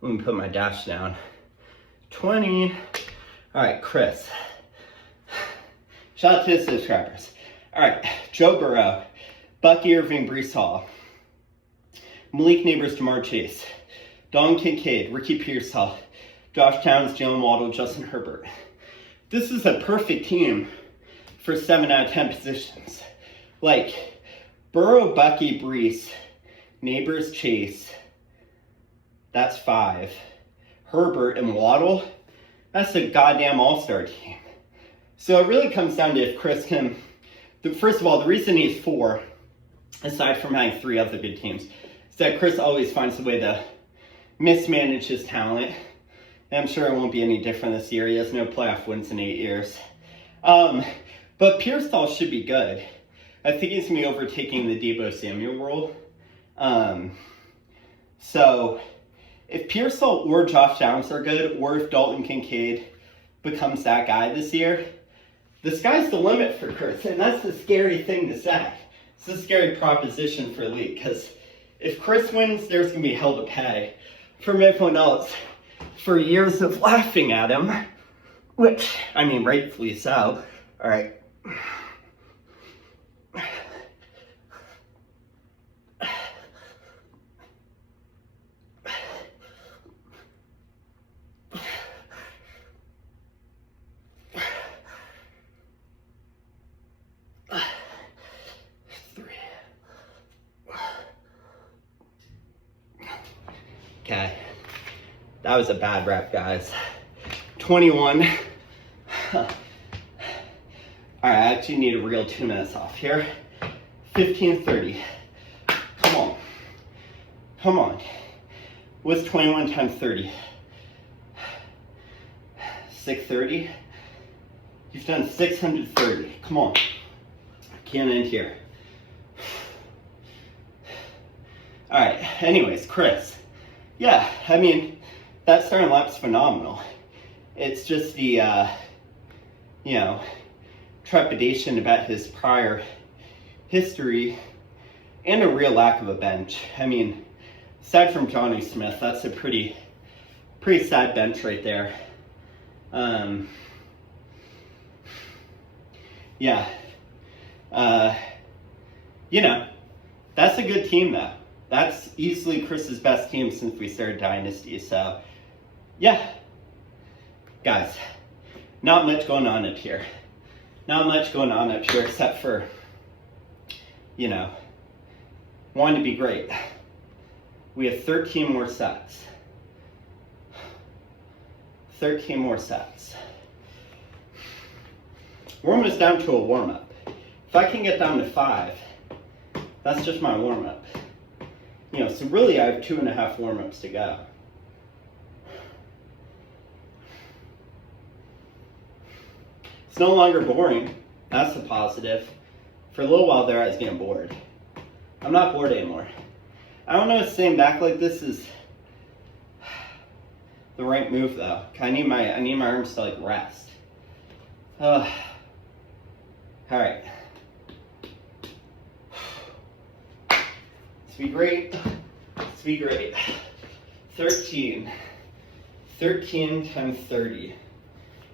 Let me put my dash down. 20. All right, Chris. Shout out to the subscribers. All right, Joe Burrow, Bucky Irving, Breece Hall, Malik Neighbors, Jamar Chase, Don Kincaid, Ricky Pearsall, Josh Towns, Jalen Waddle, Justin Herbert. This is a perfect team for 7 out of 10 positions. Like, Burrow, Bucky, Breece, Neighbors, Chase, that's 5. Herbert and Waddle, that's a goddamn all-star team. So it really comes down to if Chris can, first of all, the reason he's 4, aside from having 3 other good teams, is that Chris always finds a way to mismanage his talent. And I'm sure it won't be any different this year. He has no playoff wins in 8 years. But Pearsall should be good. I think he's going to be overtaking the Deebo Samuel role. So if Pearsall or Josh Downs are good, or if Dalton Kincaid becomes that guy this year, the sky's the limit for Chris. And that's the scary thing to say. It's a scary proposition for the league, because if Chris wins, there's going to be hell to pay from everyone else for years of laughing at him, which, I mean, rightfully so. All right. Okay, that was a bad rep, guys. 21. All right, I actually need a real 2 minutes off here. 15:30. Come on. What's 21 times 30? 630. You've done 630. Come on. Can't end here. All right, anyways, Chris. Yeah, I mean, that starting lap's phenomenal. It's just the, trepidation about his prior history and a real lack of a bench. I mean, aside from Johnny Smith, that's a pretty sad bench right there. That's a good team, though. That's easily Chris's best team since we started Dynasty. So, yeah. Guys, not much going on up here. Except for, wanting to be great. We have 13 more sets. 13 more sets. We're almost down to a warm-up. If I can get down to 5, that's just my warm-up. So really I have 2.5 warm-ups to go. It's no longer boring. That's a positive. For a little while there, I was getting bored. I'm not bored anymore. I don't know if staying back like this is the right move, though. I need my arms to rest. All right. Let's be great. 13 times 30.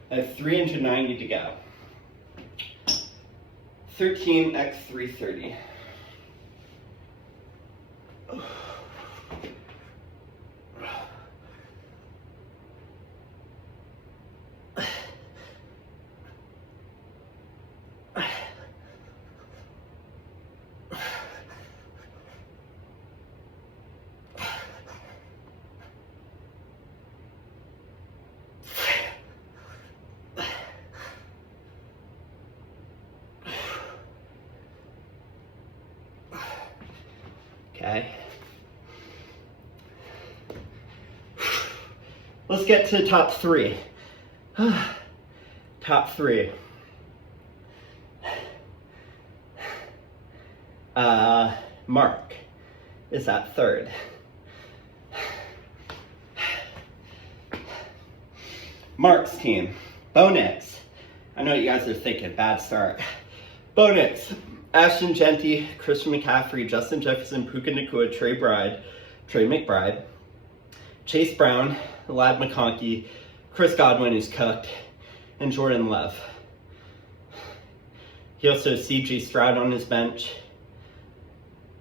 I have 390 to go. 13x 330. Okay. Let's get to the top three. Top three. Mark is at third. Mark's team, Bonix. I know what you guys are thinking, bad start. Bonix, Ashton Genty, Christian McCaffrey, Justin Jefferson, Puka Nacua, Trey McBride, Chase Brown, Ladd McConkey, Chris Godwin, who's cooked, and Jordan Love. He also has C.J. Stroud on his bench.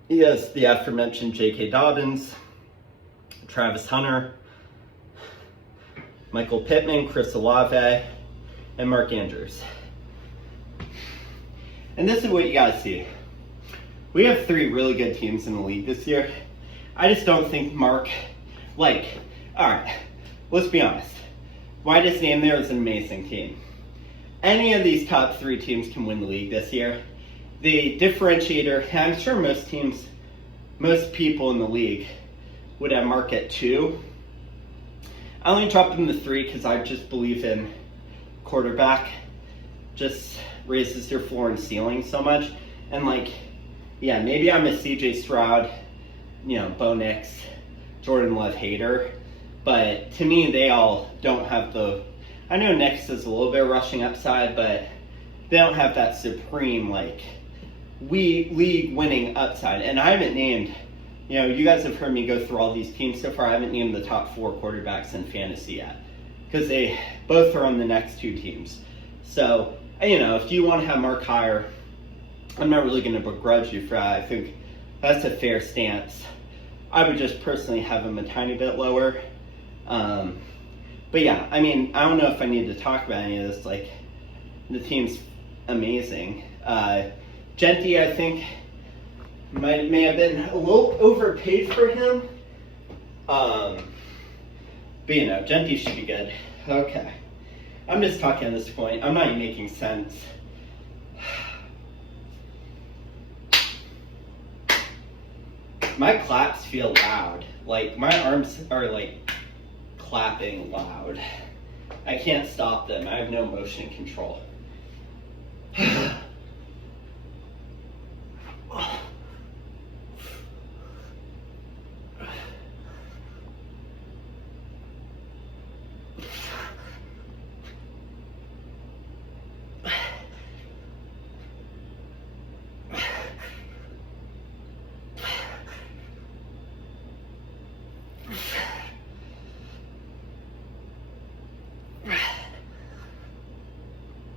He has the aforementioned J.K. Dobbins, Travis Hunter, Michael Pittman, Chris Olave, and Mark Andrews. And this is what you guys see. We have three really good teams in the league this year. I just don't think Mark, alright, let's be honest. Whitest name there is an amazing team. Any of these top three teams can win the league this year. The differentiator, I'm sure most people in the league would have Mark at 2. I only dropped him to 3 because I just believe in quarterback. Just raises your floor and ceiling so much. And maybe I'm a CJ Stroud, Bo Nix, Jordan Love hater. But to me, they all don't have I know Nix has a little bit of rushing upside, but they don't have that supreme, league winning upside. And I haven't named, you guys have heard me go through all these teams so far. I haven't named the top 4 quarterbacks in fantasy yet, because they both are on the next 2 teams. So, if you want to have Mark higher, I'm not really going to begrudge you for that. I think that's a fair stance. I would just personally have him a tiny bit lower. But yeah, I don't know if I need to talk about any of this. The team's amazing. Genty, I think, may have been a little overpaid for him. But Genty should be good. Okay. I'm just talking at this point. I'm not even making sense. My claps feel loud. My arms are clapping loud. I can't stop them. I have no motion control.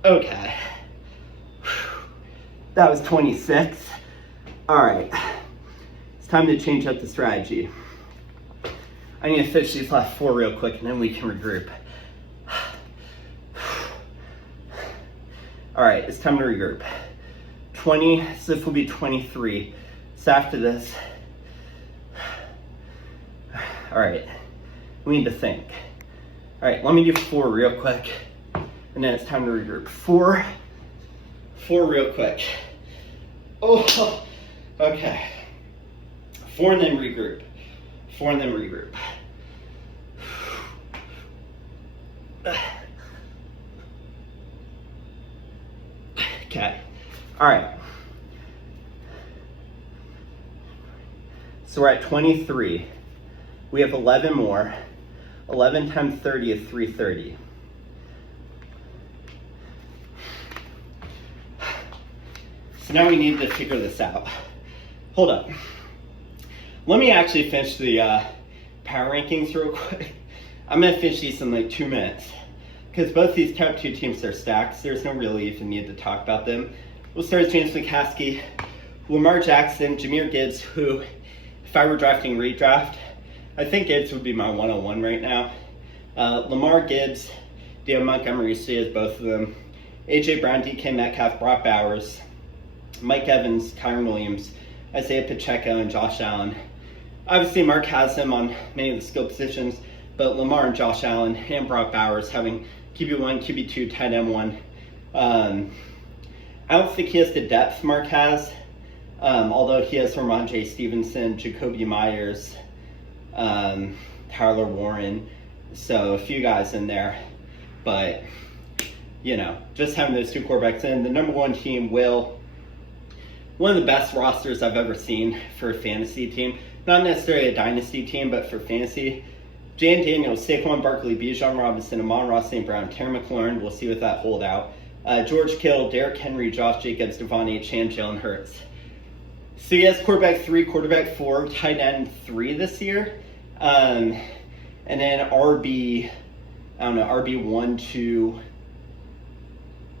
Okay. That was 26. All right. It's time to change up the strategy. I need to finish these last 4 real quick and then we can regroup. All right, it's time to regroup. 20, so this will be 23. So after this, all right, we need to think. All right, let me do 4 real quick. And then it's time to regroup. 4 real quick. Oh, okay. 4 and then regroup. 4 and then regroup. Okay. All right. So we're at 23. We have 11 more. 11 times 30 is 330. So now we need to figure this out. Hold up. Let me actually finish the power rankings real quick. I'm going to finish these in 2 minutes. Because both these top 2 teams are stacked, so there's no really even need to talk about them. We'll start with James McCaskey, Lamar Jackson, Jahmyr Gibbs, who, if I were drafting redraft, I think Gibbs would be my 101 right now. Lamar Gibbs, David Montgomery, so he has both of them. A.J. Brown, DK Metcalf, Brock Bowers, Mike Evans, Kyron Williams, Isaiah Pacheco, and Josh Allen. Obviously, Mark has them on many of the skill positions, but Lamar and Josh Allen and Brock Bowers having QB1, QB2, tight end 1. I don't think he has the depth Mark has. Although he has Ramondre Stevenson, Jacoby Myers, Tyler Warren, so a few guys in there. But, you know, just having those two quarterbacks in, the number one team will, one of the best rosters I've ever seen for a fantasy team. Not necessarily a dynasty team, but for fantasy. Jan Daniels, Saquon Barkley, Bijan Robinson, Amon-Ra St. Brown, Terry McLaurin, we'll see what that holdout. George Kittle, Derrick Henry, Josh Jacobs, Devon Achane, Jalen Hurts. So he has quarterback 3, quarterback 4, tight end 3 this year. And then RB 1, 2,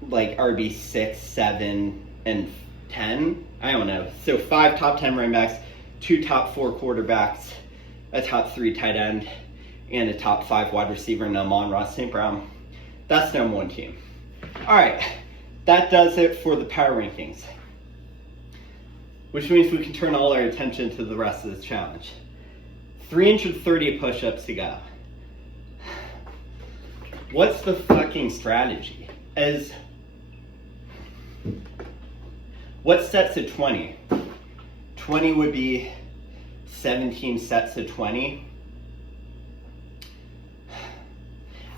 like RB 6, 7, and 10. I don't know. So 5 top 10 running backs, 2 top 4 quarterbacks, a top 3 tight end, and a top 5 wide receiver in Amon-Ra St. Brown. That's the number one team. All right, that does it for the power rankings, which means we can turn all our attention to the rest of this challenge. 330 push-ups to go. What's the fucking strategy? What sets to 20? 20 would be 17 sets of 20.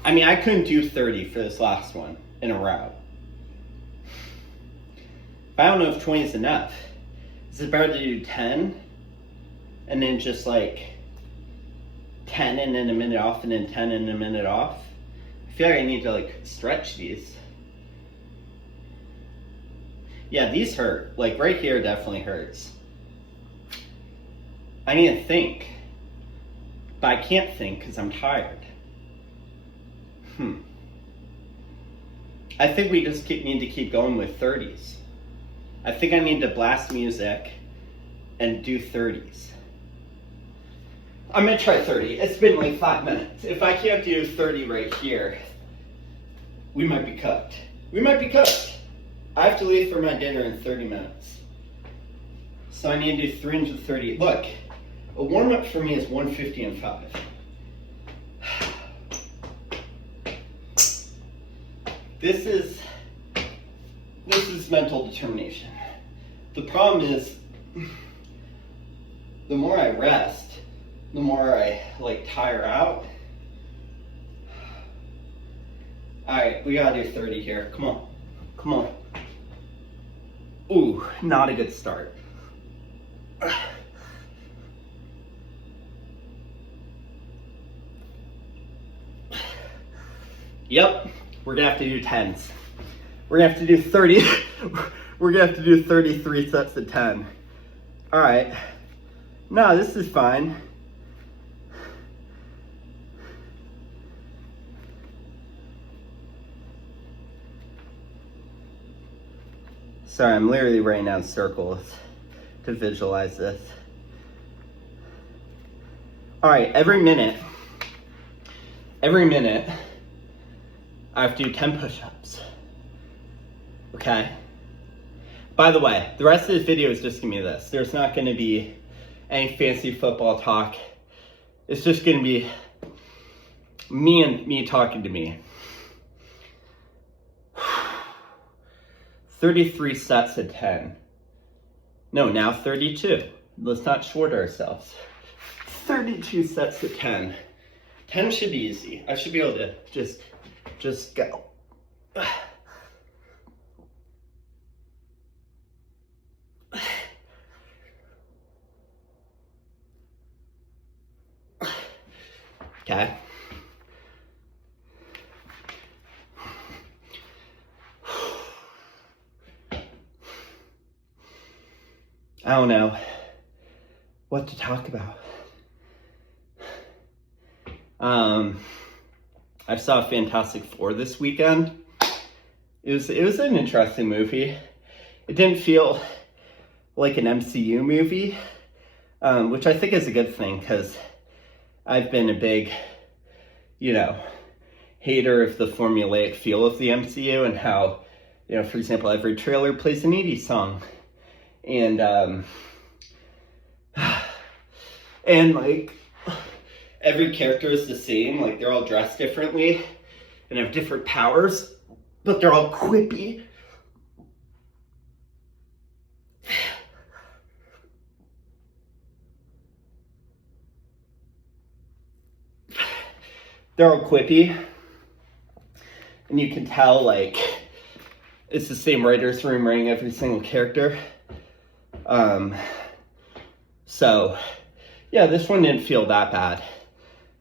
I mean, I couldn't do 30 for this last one in a row. I don't know if 20 is enough. Is it better to do 10 and then just like 10 and then a minute off and then 10 and a minute off? I feel like I need to like stretch these. Yeah, these hurt. Like right here definitely hurts. I need to think, but I can't think because I'm tired. I think we just need to keep going with 30s. I think I need to blast music and do 30s. I'm gonna try 30. It's been like 5 minutes. If I can't do 30 right here, we might be cooked. We might be cooked. I have to leave for my dinner in 30 minutes. So I need to do 330. Look, a warm-up for me is 150 and 5. This is mental determination. The problem is, the more I rest, the more I like tire out. All right, we gotta do 30 here. Come on, come on. Ooh, not a good start. Yep, we're gonna have to do 10s. We're gonna have to do 30. We're gonna have to do 33 sets of 10. All right. No, this is fine. Sorry, I'm literally writing down circles to visualize this. All right, every minute, I have to do 10 push-ups. Okay? By the way, the rest of this video is just gonna be this. There's not gonna be any fancy football talk. It's just gonna be me talking to me. 33 sets of 10. No, now 32. Let's not short ourselves. 32 sets of 10. 10 should be easy. I should be able to just go. Okay. I don't know what to talk about. I saw Fantastic Four this weekend. It was an interesting movie. It didn't feel like an MCU movie, which I think is a good thing because I've been a big, hater of the formulaic feel of the MCU and how, for example, every trailer plays an 80s song. And like every character is the same, like they're all dressed differently and have different powers, but they're all quippy. they're all quippy. And you can tell, like, it's the same writer's room writing every single character. So, yeah, this one didn't feel that bad,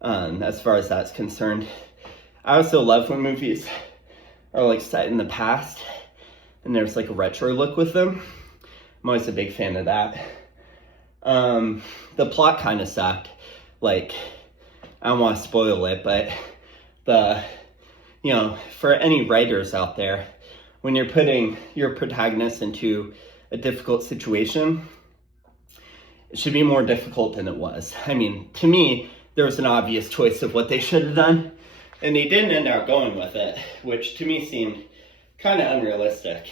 as far as that's concerned. I also love when movies are, like, set in the past, and there's, like, a retro look with them. I'm always a big fan of that. The plot kind of sucked. Like, I don't want to spoil it, but for any writers out there, when you're putting your protagonist into a difficult situation, it should be more difficult than it was. I mean, to me, there was an obvious choice of what they should have done, and they didn't end up going with it, which to me seemed kind of unrealistic.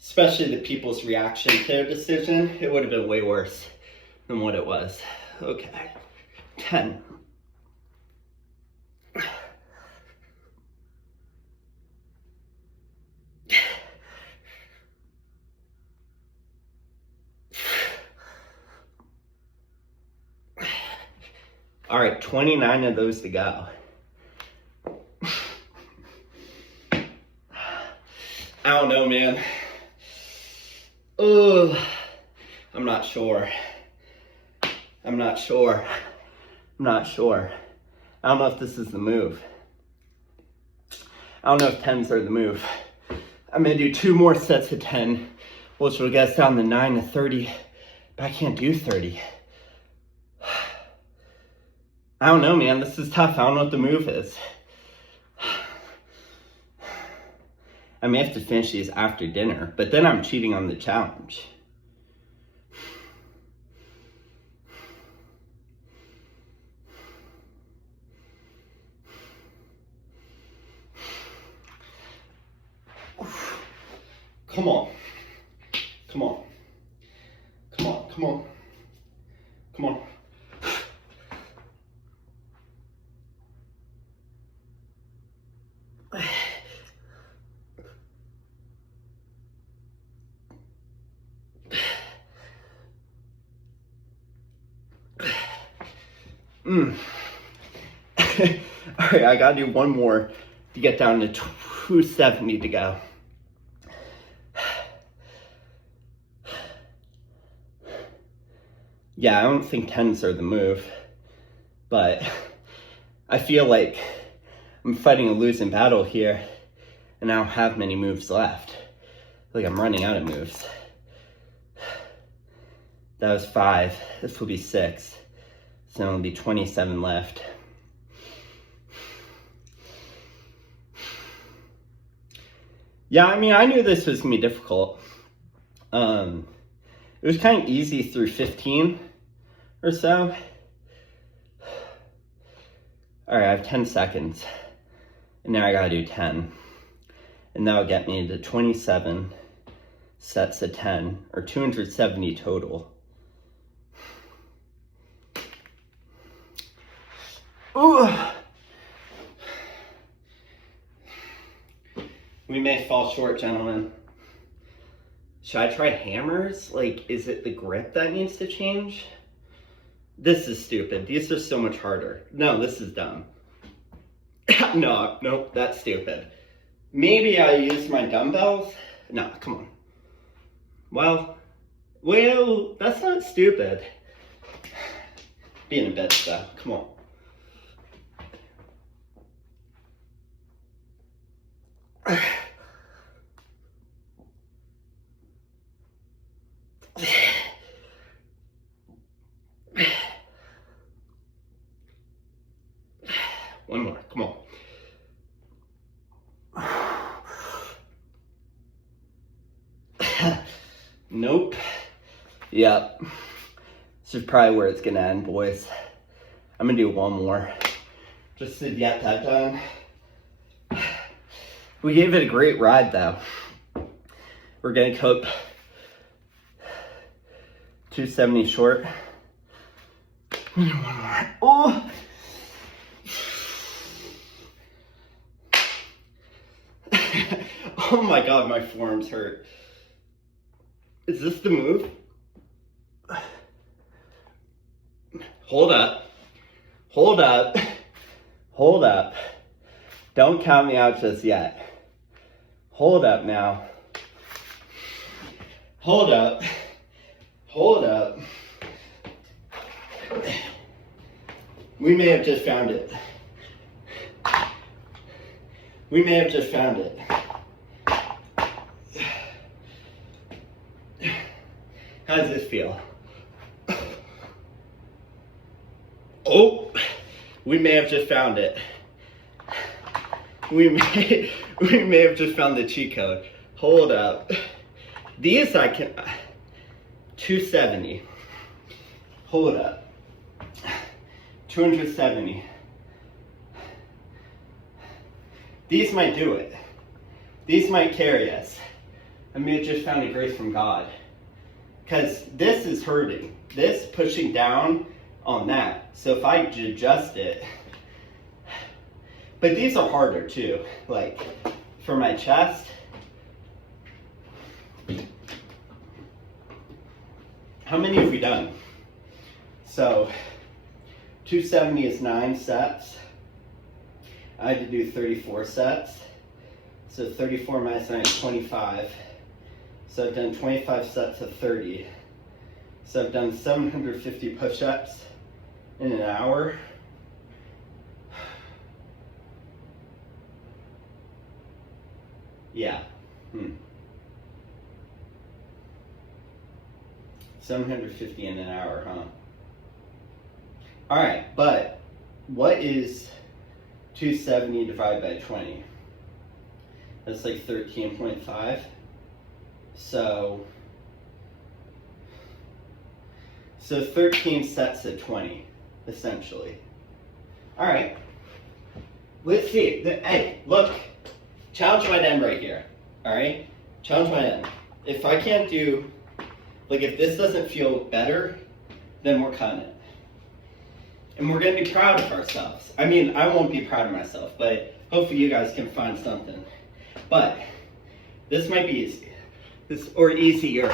Especially the people's reaction to their decision. It would have been way worse than what it was. Okay, 10. All right, 29 of those to go. I don't know, man. Ugh. I'm not sure. I don't know if this is the move. I don't know if 10s are the move. I'm gonna do 2 more sets of 10, which will get us down to 9 to 30, but I can't do 30. I don't know, man. This is tough. I don't know what the move is. I may have to finish these after dinner, but then I'm cheating on the challenge. Come on. Come on. Come on. Come on. Come on. All right, I gotta do 1 more to get down to 270 to go. Yeah, I don't think 10s are the move, but I feel like I'm fighting a losing battle here, and I don't have many moves left. Like I'm running out of moves. That was 5. This will be 6. So it'll be 27 left. Yeah, I mean, I knew this was gonna be difficult. It was kind of easy through 15 or so. All right, I have 10 seconds. And now I gotta do 10. And that'll get me to 27 sets of 10, or 270 total. Ooh. We may fall short, gentlemen. Should I try hammers? Like, is it the grip that needs to change? This is stupid. These are so much harder. No, this is dumb. Nope, that's stupid. Maybe I use my dumbbells? No, come on. Well, that's not stupid. Being a bitch, though. Come on. One more, come on. Nope. Yep. This is probably where it's gonna end, boys. I'm gonna do 1 more, just to get that done. We gave it a great ride, though. We're gonna cope 270 short. 1 more. Oh! Oh my God, my forearms hurt. Is this the move? Hold up. Hold up. Hold up. Don't count me out just yet. Hold up now. Hold up. Hold up. We may have just found it. We may have just found it. How does this feel? Oh, we may have just found it. We may have just found the cheat code. Hold up. These I can 270. Hold up. 270. These might do it. These might carry us. I may have just found a grace from God. Because this is hurting. This pushing down on that. So if I adjust it, but these are harder too. Like for my chest, how many have we done? So 270 is 9 sets. I had to do 34 sets. So 34 minus 9 is 25. So I've done 25 sets of 30. So I've done 750 push-ups in an hour. Yeah. 750 in an hour, huh? All right, but what is 270 divided by 20? That's like 13.5. So 13 sets of 20, essentially. All right. Let's see. Hey, look. Challenge might end right here. All right? Challenge might end. If I can't do, like if this doesn't feel better, then we're cutting it. And we're going to be proud of ourselves. I mean, I won't be proud of myself, but hopefully you guys can find something. But this might be easy. Or easier.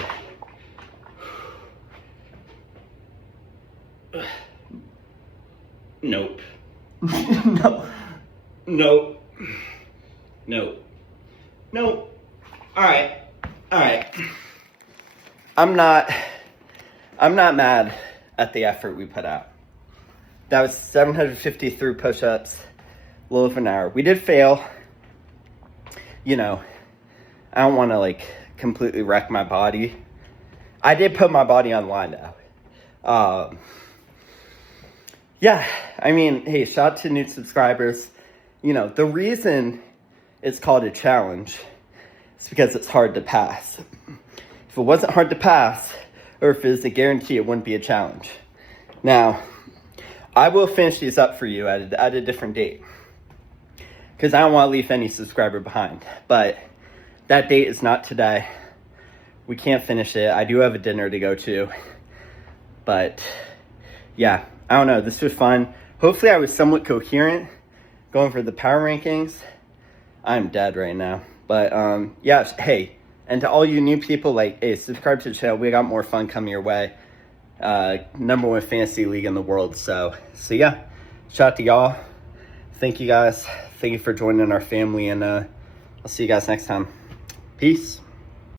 Nope. No. Nope. Nope. Nope. All right. I'm not mad at the effort we put out. That was 753 push-ups, a little over an hour. We did fail. You know, I don't want to like completely wreck my body. I did put my body online though. Yeah, I mean, hey, shout out to new subscribers. You know, the reason it's called a challenge is because it's hard to pass. If it wasn't hard to pass, or if it was a guarantee, it wouldn't be a challenge. Now, I will finish these up for you at a different date, because I don't want to leave any subscriber behind. But that date is not today. We can't finish it. I do have a dinner to go to. But yeah, I don't know. This was fun. Hopefully I was somewhat coherent going for the power rankings. I'm dead right now. But yeah, hey, and to all you new people, like, hey, subscribe to the channel. We got more fun coming your way. #1 fantasy league in the world. So yeah, shout out to y'all. Thank you guys. Thank you for joining our family, and I'll see you guys next time. Peace.